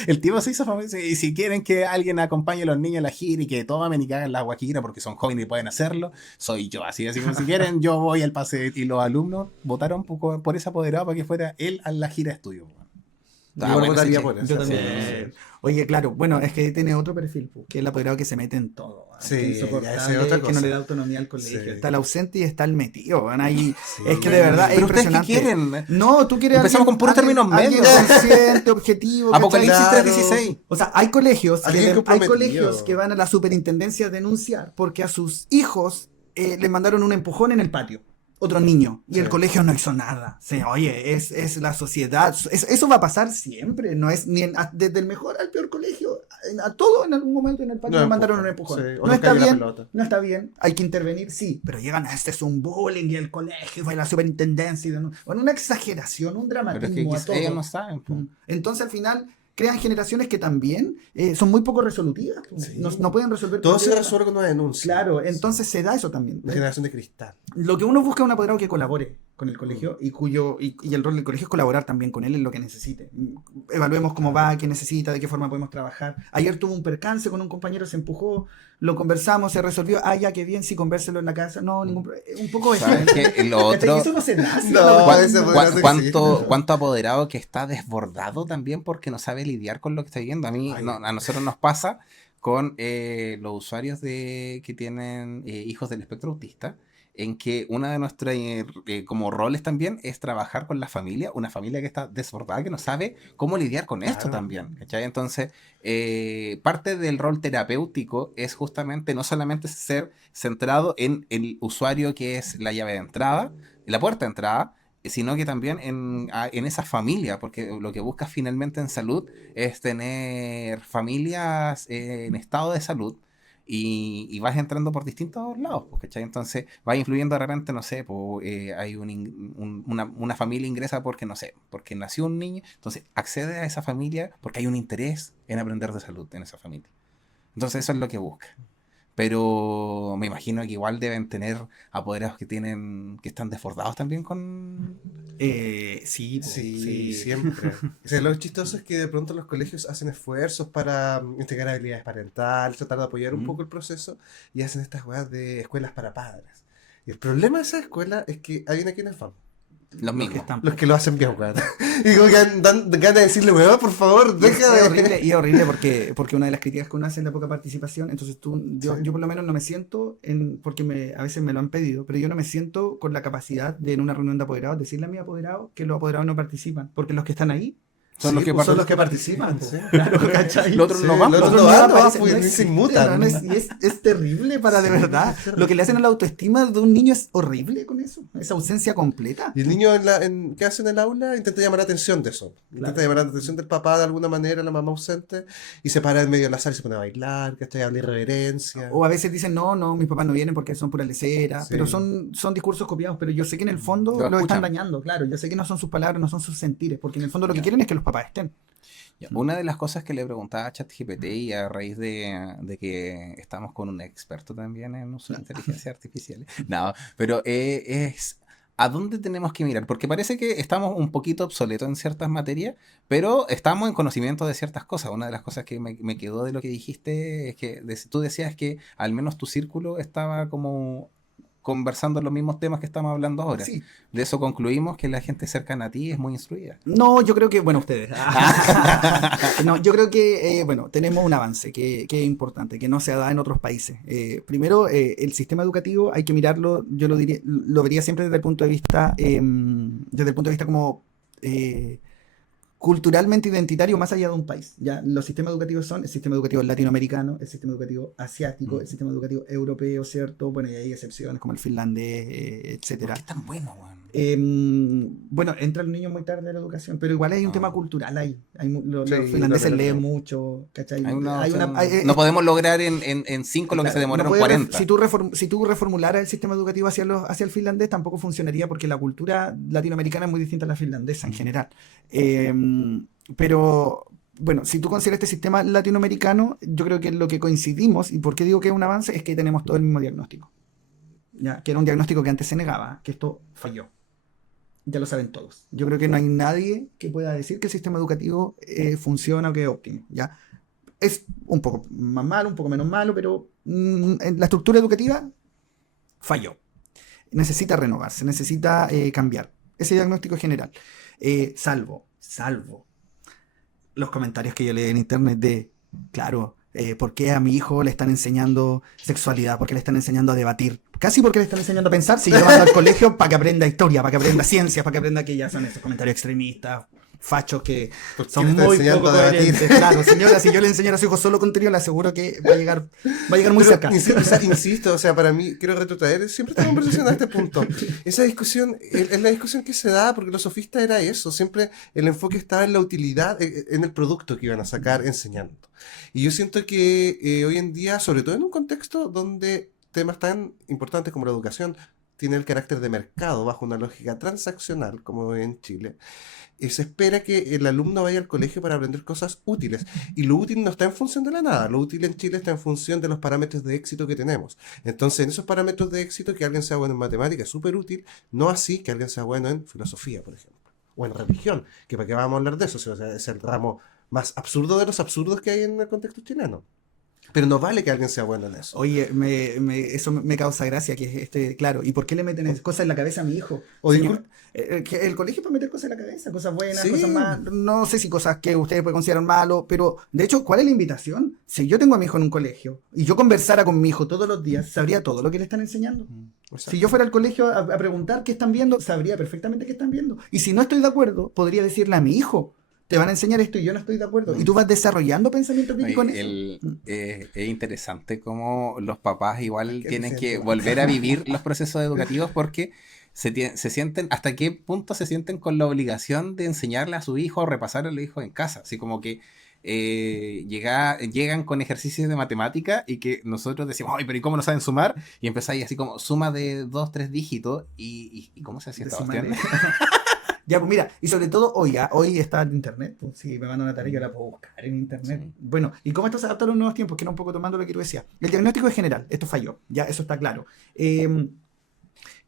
el tipo se hizo famoso. Y si quieren que alguien acompañe a los niños a la gira y que tomen y que hagan la guaquira porque son jóvenes y pueden hacerlo, soy yo. Así como si quieren, yo voy al paseo. Y los alumnos votaron por ese apoderado para que fuera él a la gira de estudio. Yo votaría por eso. Yo también. Oye, claro, bueno, es que tiene otro perfil, que es el apoderado que se mete en todo. Sí, que es insoportable, esa es otra cosa. que no le da autonomía al colegio. Sí. Está el ausente y está el metido. Van ahí. Sí. Es que de verdad Pero es ustedes, ¿qué impresionante. quieren? No, tú quieres. Empezamos con puros términos medios. Consciente, objetivo. Apocalipsis ¿cachai? 3:16. O sea, hay colegios, Alguien hay comprometido. colegios que van a la superintendencia a denunciar porque a sus hijos les mandaron un empujón en el patio. Otro niño, y Sí. el colegio no hizo nada. Sí, oye, es la sociedad. Eso va a pasar siempre. No es ni desde el mejor al peor colegio. A todo en algún momento en el patio No, le mandaron un empujón. empujón. Sí, o No nos está cayó la bien. pelota. No está bien. Hay que intervenir, sí. Pero llegan a este es un bullying y el colegio fue la superintendencia. Bueno, una exageración, un Pero es dramatismo a que todo. ellos no saben. Po. Entonces al final crean generaciones que también son muy poco resolutivas. Sí. No pueden resolver Todo se problemas. resuelve con una denuncia. Claro, entonces se da eso también. Una generación de cristal. Lo que uno busca es un apoderado que colabore con el colegio y el rol del colegio es colaborar también con él en lo que necesite. Evaluemos cómo va, qué necesita, de qué forma podemos trabajar. Ayer tuvo un percance con un compañero, se empujó, lo conversamos, se resolvió. Ah, ya, qué bien, sí, convérselo en la casa. No, ningún problema. Un poco de ¿Saben qué? Lo otro, Eso no se da. ¿sí? No, ¿Cuál- ese no- apoderado ¿cuánto apoderado que está desbordado también porque no sabe lidiar con lo que está viendo? A nosotros nos pasa con los usuarios que tienen hijos del espectro autista, en que una de nuestras como roles también es trabajar con la familia, una familia que está desbordada, que no sabe cómo lidiar con esto Claro. también, ¿cachai? Entonces, parte del rol terapéutico es justamente no solamente ser centrado en el usuario que es la llave de entrada, la puerta de entrada, sino que también en esa familia, porque lo que buscas finalmente en salud es tener familias en estado de salud y vas entrando por distintos lados, pues, ¿cachai? Entonces vas influyendo de repente, no sé, pues, hay una familia ingresa porque, no sé, porque nació un niño, entonces accede a esa familia porque hay un interés en aprender de salud en esa familia. Entonces eso es lo que busca. Pero me imagino que igual deben tener apoderados que están desbordados también con... Sí, pues, Sí, siempre. O sea, lo chistoso es que de pronto los colegios hacen esfuerzos para entregar habilidades parentales, tratar de apoyar un poco el proceso y hacen estas weas de escuelas para padres. Y el problema de esa escuela es que hay una quienes van. Los mismos. que están. Los que lo hacen bien, weón. Y como que dan ganas de decirle, weón, por favor, deja Es de. horrible, y es horrible porque una de las críticas que uno hace es la poca participación. Entonces yo por lo menos no me siento, porque a veces me lo han pedido, pero yo no me siento con la capacidad de en una reunión de apoderados decirle a mi apoderado que los apoderados no participan, porque los que están ahí Son los que son los que participan. Sí. Claro, ¿cachai? Los otros no Sí, van, los pues. otros no van, aparecen, pues, no ni se existen, inmutan. y es terrible para de verdad. Lo que le hacen a la autoestima de un niño es horrible con eso, esa ausencia completa. Y el niño ¿qué hace en el aula? Intenta llamar la atención de eso. Intenta llamar la atención del papá de alguna manera, la mamá ausente, y se para en medio de la sala y se pone a bailar, ¿cachai? Habla irreverencia. O a veces dicen, no, mis papás no vienen porque son pura lecera, Sí. pero son discursos copiados, pero yo sé que en el fondo Lo los están escuchan. dañando, claro, yo sé que no son sus palabras, no son sus sentires, porque en el fondo lo que quieren es que los papás estén. Ya, una de las cosas que le preguntaba a ChatGPT y a raíz de que estamos con un experto también en uso de inteligencia artificial, no, pero es ¿a dónde tenemos que mirar? Porque parece que estamos un poquito obsoletos en ciertas materias, pero estamos en conocimiento de ciertas cosas. Una de las cosas que me quedó de lo que dijiste es que tú decías que al menos tu círculo estaba como conversando los mismos temas que estamos hablando ahora. Sí. De eso concluimos que la gente cercana a ti es muy instruida. No, yo creo que, bueno, ustedes. No, yo creo que, bueno, tenemos un avance que es importante, que no se da en otros países. Primero, el sistema educativo hay que mirarlo, yo lo vería siempre desde el punto de vista, como culturalmente identitario más allá de un país. ¿Ya? Los sistemas educativos son el sistema educativo latinoamericano, el sistema educativo asiático, el sistema educativo europeo, ¿cierto? Bueno, y hay excepciones como el finlandés, ¿Por etcétera. qué es tan bueno, weón? Bueno, entra el niño muy tarde a la educación, pero igual hay un tema cultural ahí. Los Sí, finlandeses lo leen creo. mucho, ¿cachai? Hay una Hay opción- una- no podemos lograr en 5 lo que se claro, demoraron puede 40. si tú reformularas el sistema educativo hacia el finlandés, tampoco funcionaría porque la cultura latinoamericana es muy distinta a la finlandesa en general. Pero bueno, si tú consideras este sistema latinoamericano, yo creo que lo que coincidimos, y por qué digo que es un avance, es que tenemos todo el mismo diagnóstico. ¿Ya? Que era un diagnóstico que antes se negaba, que esto falló. Ya lo saben todos. Yo creo que no hay nadie que pueda decir que el sistema educativo funciona o que es óptimo. ¿Ya? Es un poco más malo, un poco menos malo, pero en la estructura educativa falló. Necesita renovarse, necesita cambiar. Ese diagnóstico es general. Salvo los comentarios que yo leí en internet de, claro, ¿por qué a mi hijo le están enseñando sexualidad? ¿Por qué le están enseñando a debatir? Casi porque le están enseñando a pensar, si yo lo mando al colegio para que aprenda historia, para que aprenda ciencia, para que aprenda que ya son esos comentarios extremistas, fachos que ¿Por qué son le está muy enseñando poco a debatir? coherentes. Claro, señora, si yo le enseñara a su hijo solo contenido, le aseguro que va a llegar muy Pero, cerca. insisto, o sea, para mí, quiero retrotraer siempre esta conversación a este punto. Esa discusión, es la discusión que se da, porque los sofistas era eso, siempre el enfoque estaba en la utilidad, en el producto que iban a sacar enseñando. Y yo siento que hoy en día, sobre todo en un contexto donde temas tan importantes como la educación tienen el carácter de mercado bajo una lógica transaccional, como en Chile, se espera que el alumno vaya al colegio para aprender cosas útiles. Y lo útil no está en función de la nada. Lo útil en Chile está en función de los parámetros de éxito que tenemos. Entonces, en esos parámetros de éxito, que alguien sea bueno en matemáticas es súper útil, no así que alguien sea bueno en filosofía, por ejemplo. O en religión, que para qué vamos a hablar de eso. O sea, es el ramo más absurdo de los absurdos que hay en el contexto chileno. Pero no vale que alguien sea bueno en eso. Oye, eso me causa gracia, que claro, ¿y por qué le meten cosas en la cabeza a mi hijo? O Señor, que el colegio es para meter cosas en la cabeza, cosas buenas, Sí. cosas malas, no sé si cosas que ustedes pueden considerar malos, pero de hecho, ¿cuál es la invitación? Si yo tengo a mi hijo en un colegio y yo conversara con mi hijo todos los días, sabría todo lo que le están enseñando. Exacto. Si yo fuera al colegio a preguntar qué están viendo, sabría perfectamente qué están viendo. Y si no estoy de acuerdo, podría decirle a mi hijo, te van a enseñar esto y yo no estoy de acuerdo. Y tú vas desarrollando pensamiento crítico en eso. Es interesante cómo los papás igual que tienen ser que tú. volver a vivir los procesos educativos porque se sienten, hasta qué punto se sienten con la obligación de enseñarle a su hijo o repasarle a los hijos en casa. Así como que llegan con ejercicios de matemática y que nosotros decimos, ay, pero ¿y cómo no saben sumar? Y empezáis así como suma de 2, 3 dígitos y ¿cómo se hacía esta cuestión? Ya, pues mira, y sobre todo hoy está en internet, pues si me manda una tarea yo la puedo buscar en internet. Sí. Bueno, ¿y cómo esto se adapta a los nuevos tiempos? Que era un poco tomando lo que tú decías. El diagnóstico es general, esto falló, ya eso está claro.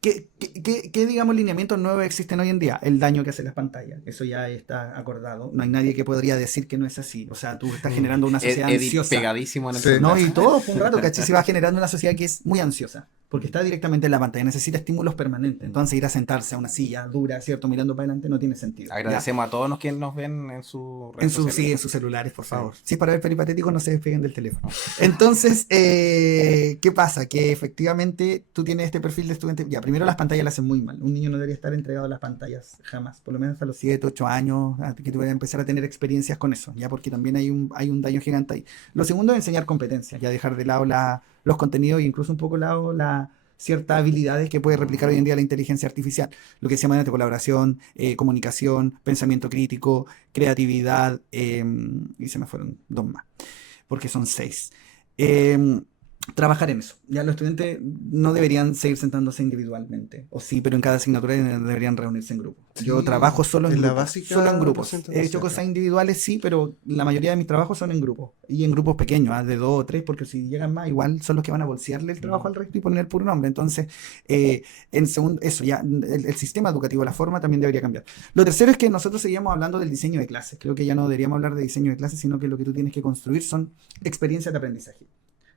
¿Qué, digamos, lineamientos nuevos existen hoy en día? El daño que hacen las pantallas, eso ya está acordado. No hay nadie que podría decir que no es así. O sea, tú estás generando una sociedad Edit ansiosa. pegadísimo en el Sí. celular. No, y todo fue un rato, ¿cachai? Se va generando una sociedad que es muy ansiosa, porque está directamente en la pantalla, necesita estímulos permanentes. Entonces ir a sentarse a una silla dura, ¿cierto? Mirando para adelante no tiene sentido. ¿ya? Agradecemos a todos los que nos ven en sus redes sociales. Sí, en sus celulares, por favor. Si es para ver peripatéticos, no se despeguen del teléfono. Entonces, ¿qué pasa? Que efectivamente tú tienes este perfil de estudiante. Ya, primero las pantallas las hacen muy mal. Un niño no debería estar entregado a las pantallas jamás. Por lo menos a los 7, 8 años, que tú vayas a empezar a tener experiencias con eso, ya, porque también hay un daño gigante ahí. Lo segundo es enseñar competencias, ya dejar de lado los contenidos e incluso un poco de lado ciertas habilidades que puede replicar hoy en día la inteligencia artificial. Lo que se llama colaboración, comunicación, pensamiento crítico, creatividad, y se me fueron 2 más, porque son 6. trabajar en eso. Ya los estudiantes no deberían seguir sentándose individualmente, o sí, pero en cada asignatura deberían reunirse en grupo. Yo Sí, trabajo solo en en la grupos, básica solo en grupos. siéntate He hecho acá. cosas individuales, sí, pero la mayoría de mis trabajos son en grupos, y en grupos pequeños, de 2 o 3, porque si llegan más, igual son los que van a bolsearle el trabajo al resto y poner el puro nombre. Entonces, en segundo, eso ya, el sistema educativo, la forma también debería cambiar. Lo tercero es que nosotros seguíamos hablando del diseño de clases. Creo que ya no deberíamos hablar de diseño de clases, sino que lo que tú tienes que construir son experiencias de aprendizaje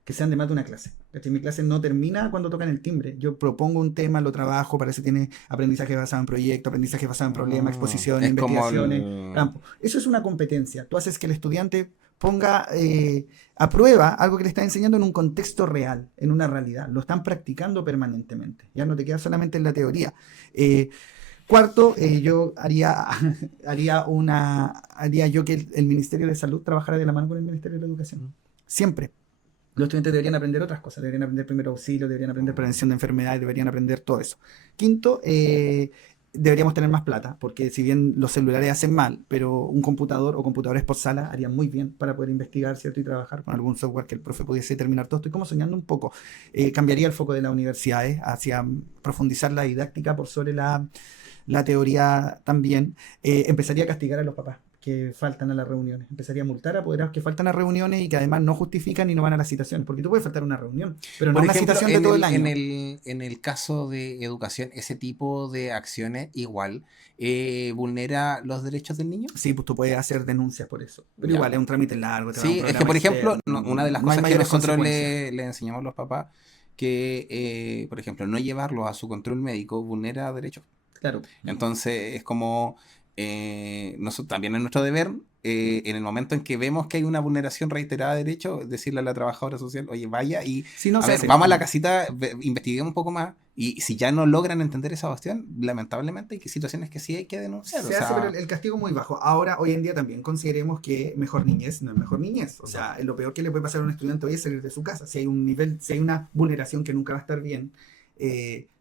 que sean de más de una clase. Mi clase no termina cuando tocan el timbre. Yo propongo un tema, lo trabajo, para eso tiene aprendizaje basado en proyecto, aprendizaje basado en problemas, exposiciones, Es como investigaciones, campo. Eso es una competencia. Tú haces que el estudiante ponga a prueba algo que le está enseñando en un contexto real, en una realidad. Lo están practicando permanentemente. Ya no te queda solamente en la teoría. Cuarto, yo haría yo que el Ministerio de Salud trabajara de la mano con el Ministerio de la Educación. Siempre. Los estudiantes deberían aprender otras cosas, deberían aprender primero auxilio, deberían aprender prevención de enfermedades, deberían aprender todo eso. Quinto, deberíamos tener más plata, porque si bien los celulares hacen mal, pero un computador o computadores por sala harían muy bien para poder investigar, ¿cierto? Y trabajar con algún software que el profe pudiese terminar todo. Estoy como soñando un poco. Cambiaría el foco de las universidades hacia profundizar la didáctica por sobre la teoría también. Empezaría a castigar a los papás que faltan a las reuniones. Empezaría a multar a apoderados que faltan a reuniones y que además no justifican y no van a las citaciones, porque tú puedes faltar a una reunión, pero no Por una ejemplo, citación de todo el año. en el caso de educación, ese tipo de acciones igual vulnera los derechos del niño. Sí, pues tú puedes hacer denuncias por eso. Pero Ya. igual es un trámite largo. Sí, es que por ejemplo, una de las cosas que mayores nosotros consecuencias. le enseñamos a los papás, que por ejemplo, no llevarlos a su control médico vulnera derechos. Claro. Entonces es como nosotros también es nuestro deber, en el momento en que vemos que hay una vulneración reiterada de derechos, decirle a la trabajadora social, oye, vaya y Si no a se ver, hace. vamos a la casita, investiguemos un poco más, y si ya no logran entender esa cuestión, lamentablemente hay situaciones que sí hay que denunciar. Se hace, pero el castigo muy bajo. Ahora, hoy en día también consideremos que mejor niñez no es mejor niñez. O sea, lo peor que le puede pasar a un estudiante hoy es salir de su casa. Si hay un nivel, si hay una vulneración que nunca va a estar bien,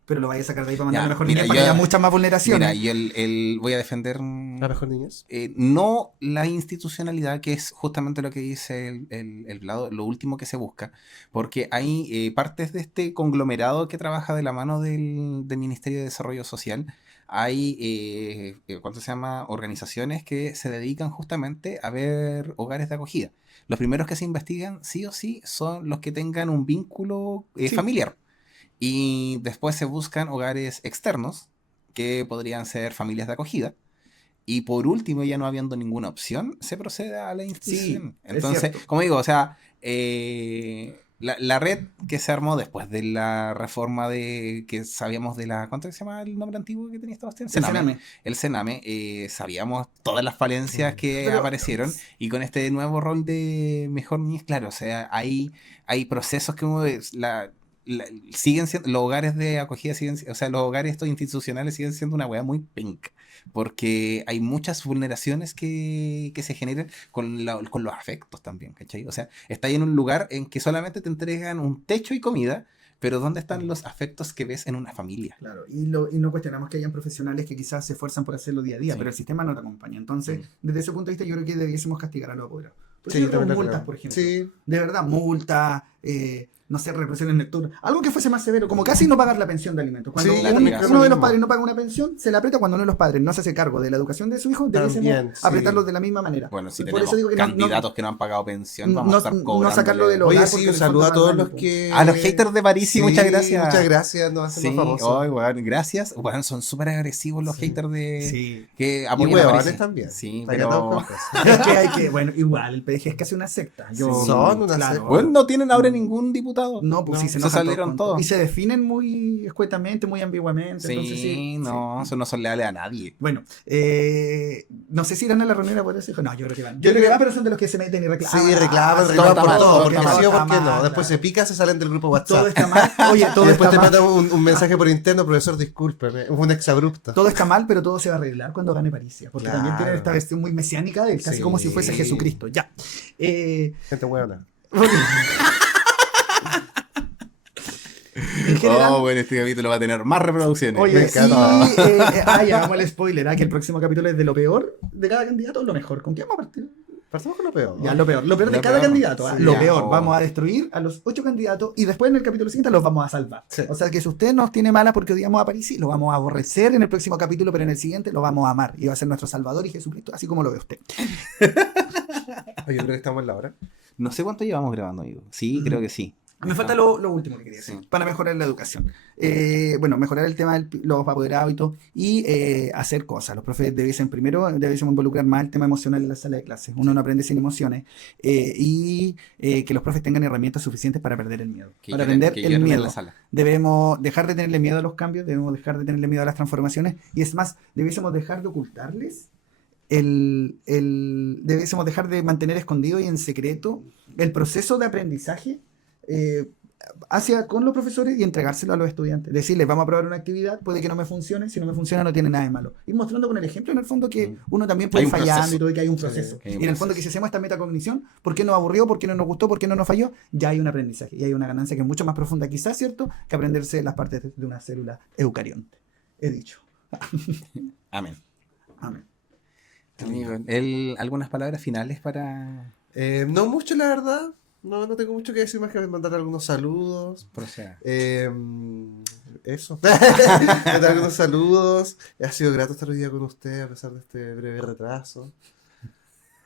pero lo vaya a sacar de ahí para mandar a mejor niñez, para que haya muchas más vulneraciones. Mira, yo voy a defender ¿La mejor niñez? no la institucionalidad, que es justamente lo que dice el Vlado, lo último que se busca, porque hay partes de este conglomerado que trabaja de la mano del Ministerio de Desarrollo Social. Hay, ¿cuánto se llama? Organizaciones que se dedican justamente a ver hogares de acogida. Los primeros que se investigan, sí o sí, son los que tengan un vínculo Sí. familiar. Y después se buscan hogares externos, que podrían ser familias de acogida. Y por último, ya no habiendo ninguna opción, se procede a la institución. Sí, es Entonces, cierto. como digo, o sea, la red que se armó después de la reforma de que sabíamos de la, ¿cuánto se llama el nombre antiguo que tenía esta cuestión? El Sename. El Sename, sabíamos todas las falencias que Pero- aparecieron, y con este nuevo rol de mejor niñez, claro, o sea, hay procesos que uno, siguen siendo, los hogares de acogida siguen, o sea, los hogares estos institucionales siguen siendo una weá muy penca, porque hay muchas vulneraciones que se generan con los afectos también, ¿cachai? O sea, está ahí en un lugar en que solamente te entregan un techo y comida, pero ¿dónde están los afectos que ves en una familia? Claro, y no cuestionamos que hayan profesionales que quizás se esfuerzan por hacerlo día a día, Sí. pero el sistema no te acompaña. Entonces, desde ese punto de vista, yo creo que debiésemos castigar a los apoderados. Por Sí, ejemplo, también lo multas, creo. por ejemplo. Sí, De verdad, multa, no sé, represiones nocturnas. Algo que fuese más severo, como casi no pagar la pensión de alimentos. Cuando Sí, yo uno también creo de lo los mismo. padres no paga una pensión, se la aprieta. Cuando uno de los padres no se hace cargo de la educación de su hijo, debiésemos También, sí. apretarlos de la misma manera. Bueno, si Por tenemos eso digo que candidatos que no han pagado pensión, vamos a estar no cobrando. sacarlo de los Oye, hogar, sí, porque un en el saludo fondo a todos mandan, los pues. que... A los haters de París, sí, muchas gracias. Muchas gracias, nos hacen Sí, los famosos. hoy, weón, gracias. Bueno, son súper agresivos los Sí. haters de Sí. que Y apoyan a huevones París. también. Sí, Para que todos pero juntos. Bueno, igual, el PDG es casi una secta. Sí. Son una secta. bueno, no tienen ahora ningún diputado. No, pues No, sí, se se enojan salieron con todo. todos. Y se definen muy escuetamente, muy ambiguamente. Sí, Entonces, sí, no, sí. eso no son leales a nadie. Bueno, no sé si irán a la reunión por eso. No, yo creo que van. Yo creo que van, pero son de los que se meten y reclaman. Sí, reclaman, sí, reclaman está por mal, todo. todo Porque está sí o mal, por qué no. claro. Después se pica, se salen del grupo WhatsApp. Todo está mal. Oye, Y todo después está te mal. manda un mensaje por interno, profesor, discúlpeme. Un exabrupto. Todo está mal, pero todo se va a arreglar cuando gane París. Porque Claro. también tienen esta versión muy mesiánica de casi Sí. como si fuese Jesucristo. Ya. Gente buena. En general, Oh, bueno, este capítulo va a tener más reproducciones. oye, Me sí, encanta. ya hagamos el spoiler, que el próximo capítulo es de lo peor de cada candidato o lo mejor. ¿Con qué vamos a partir? Partamos con lo peor. Ya, lo peor de Lo cada peor. candidato. ¿Ah? Sí, Lo ya, peor. oh. Vamos a destruir a los 8 candidatos y después en el capítulo siguiente los vamos a salvar. Sí. O sea que si usted nos tiene malas porque odiamos a París, lo vamos a aborrecer en el próximo capítulo, pero en el siguiente lo vamos a amar. Y va a ser nuestro Salvador y Jesucristo, así como lo ve usted. Oye, yo creo que estamos en la hora. No sé cuánto llevamos grabando, amigo. Sí, creo que sí. Me falta lo último que quería decir, Sí. para mejorar la educación. Bueno, mejorar el tema de los apoderados y todo, y hacer cosas. Los profes debiesen involucrar más el tema emocional en la sala de clases. Uno no aprende sin emociones, y que los profes tengan herramientas suficientes para perder el miedo. Para perder el lloren en miedo. la sala. Debemos dejar de tenerle miedo a los cambios, debemos dejar de tenerle miedo a las transformaciones, y es más, debiésemos dejar de ocultarles debiésemos dejar de mantener escondido y en secreto el proceso de aprendizaje con los profesores y entregárselo a los estudiantes. Decirles, vamos a probar una actividad, puede que no me funcione, si no me funciona no tiene nada de malo. Ir mostrando con el ejemplo en el fondo que uno también puede Hay ir un fallando proceso. y todo, y que hay un Sí, proceso. que hay un Y en el fondo proceso. que si hacemos esta metacognición, ¿por qué nos aburrió? ¿Por qué no nos gustó? ¿Por qué no nos falló? Ya hay un aprendizaje y hay una ganancia que es mucho más profunda quizás, ¿cierto? Que aprenderse las partes de una célula eucarionte. He dicho. Amén. Amén. Amigo, ¿algunas palabras finales para No mucho, la verdad. No tengo mucho que decir más que mandar algunos saludos. proceder? Eso. Mandar algunos saludos. Ha sido grato estar hoy día con usted a pesar de este breve retraso.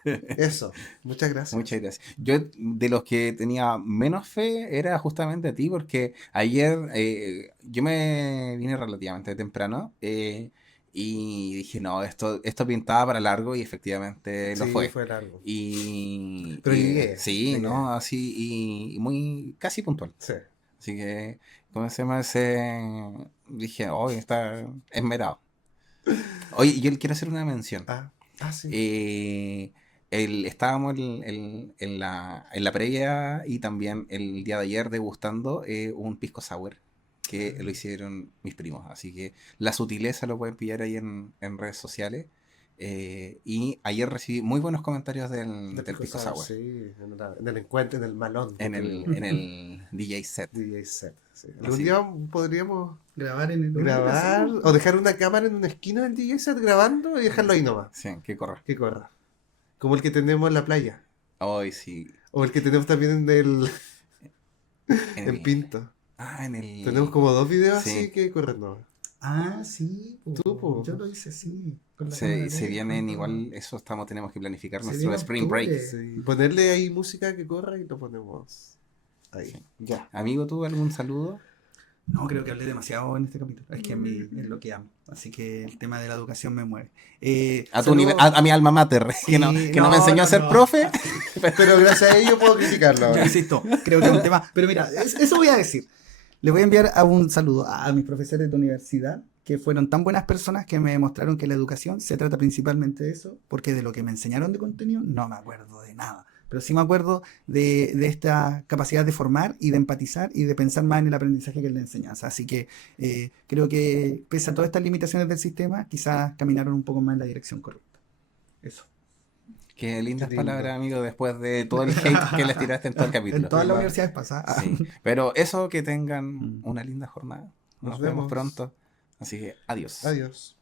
Eso. Muchas gracias. Muchas gracias. Yo, de los que tenía menos fe, era justamente a ti, porque ayer yo me vine relativamente temprano y dije, no, esto pintaba para largo y efectivamente lo Sí, fue. largo. Y Pero llegué, sí, llegué. ¿no? Así, y muy casi puntual. Sí. Así que, ¿cómo se llama Dije, hoy está esmerado. Oye, yo le quiero hacer una mención. Sí. Estábamos en la previa y también el día de ayer degustando un pisco sour que lo hicieron mis primos. Así que la sutileza lo pueden pillar ahí en redes sociales. Y ayer recibí muy buenos comentarios del pisco sour. Sí, en el encuentro, en el malón. En el DJ set. DJ set. Sí. Algún Así. día podríamos Grabar en el grabar o dejar una cámara en una esquina del DJ set grabando y dejarlo ahí nomás. Sí, que corra. Que corra. Como el que tenemos en la playa. Hoy sí. O el que tenemos también en En Pinto. en el. Tenemos como 2 videos Sí. así que corren nomás. Sí. Tú, po. Yo lo hice así. con la Se cámara lenta, vienen todo. igual, eso tenemos que planificar Se nuestro viene spring break. octubre. Sí. Ponerle ahí música que corra y lo ponemos ahí. Sí. Ya. Amigo, ¿tú algún saludo? No, creo que hablé demasiado en este capítulo. Es que es lo que amo. Así que el tema de la educación me mueve. A tu nivel, a mi alma mater, que no me enseñó a ser profe. Pero gracias a ello puedo criticarlo Yo ahora. insisto, creo que es un tema. Pero mira, eso voy a decir. Le voy a enviar un saludo a mis profesores de universidad, que fueron tan buenas personas que me demostraron que la educación se trata principalmente de eso, porque de lo que me enseñaron de contenido no me acuerdo de nada. Pero sí me acuerdo de esta capacidad de formar y de empatizar y de pensar más en el aprendizaje que en la enseñanza. Así que creo que pese a todas estas limitaciones del sistema, quizás caminaron un poco más en la dirección correcta. Eso. Qué lindas Qué lindo. palabras, amigo, después de todo el hate que les tiraste en todo el capítulo. En todas las universidades pasa. Sí. Pero eso, que tengan una linda jornada. Nos Nos vemos vemos. pronto. Así que adiós. Adiós.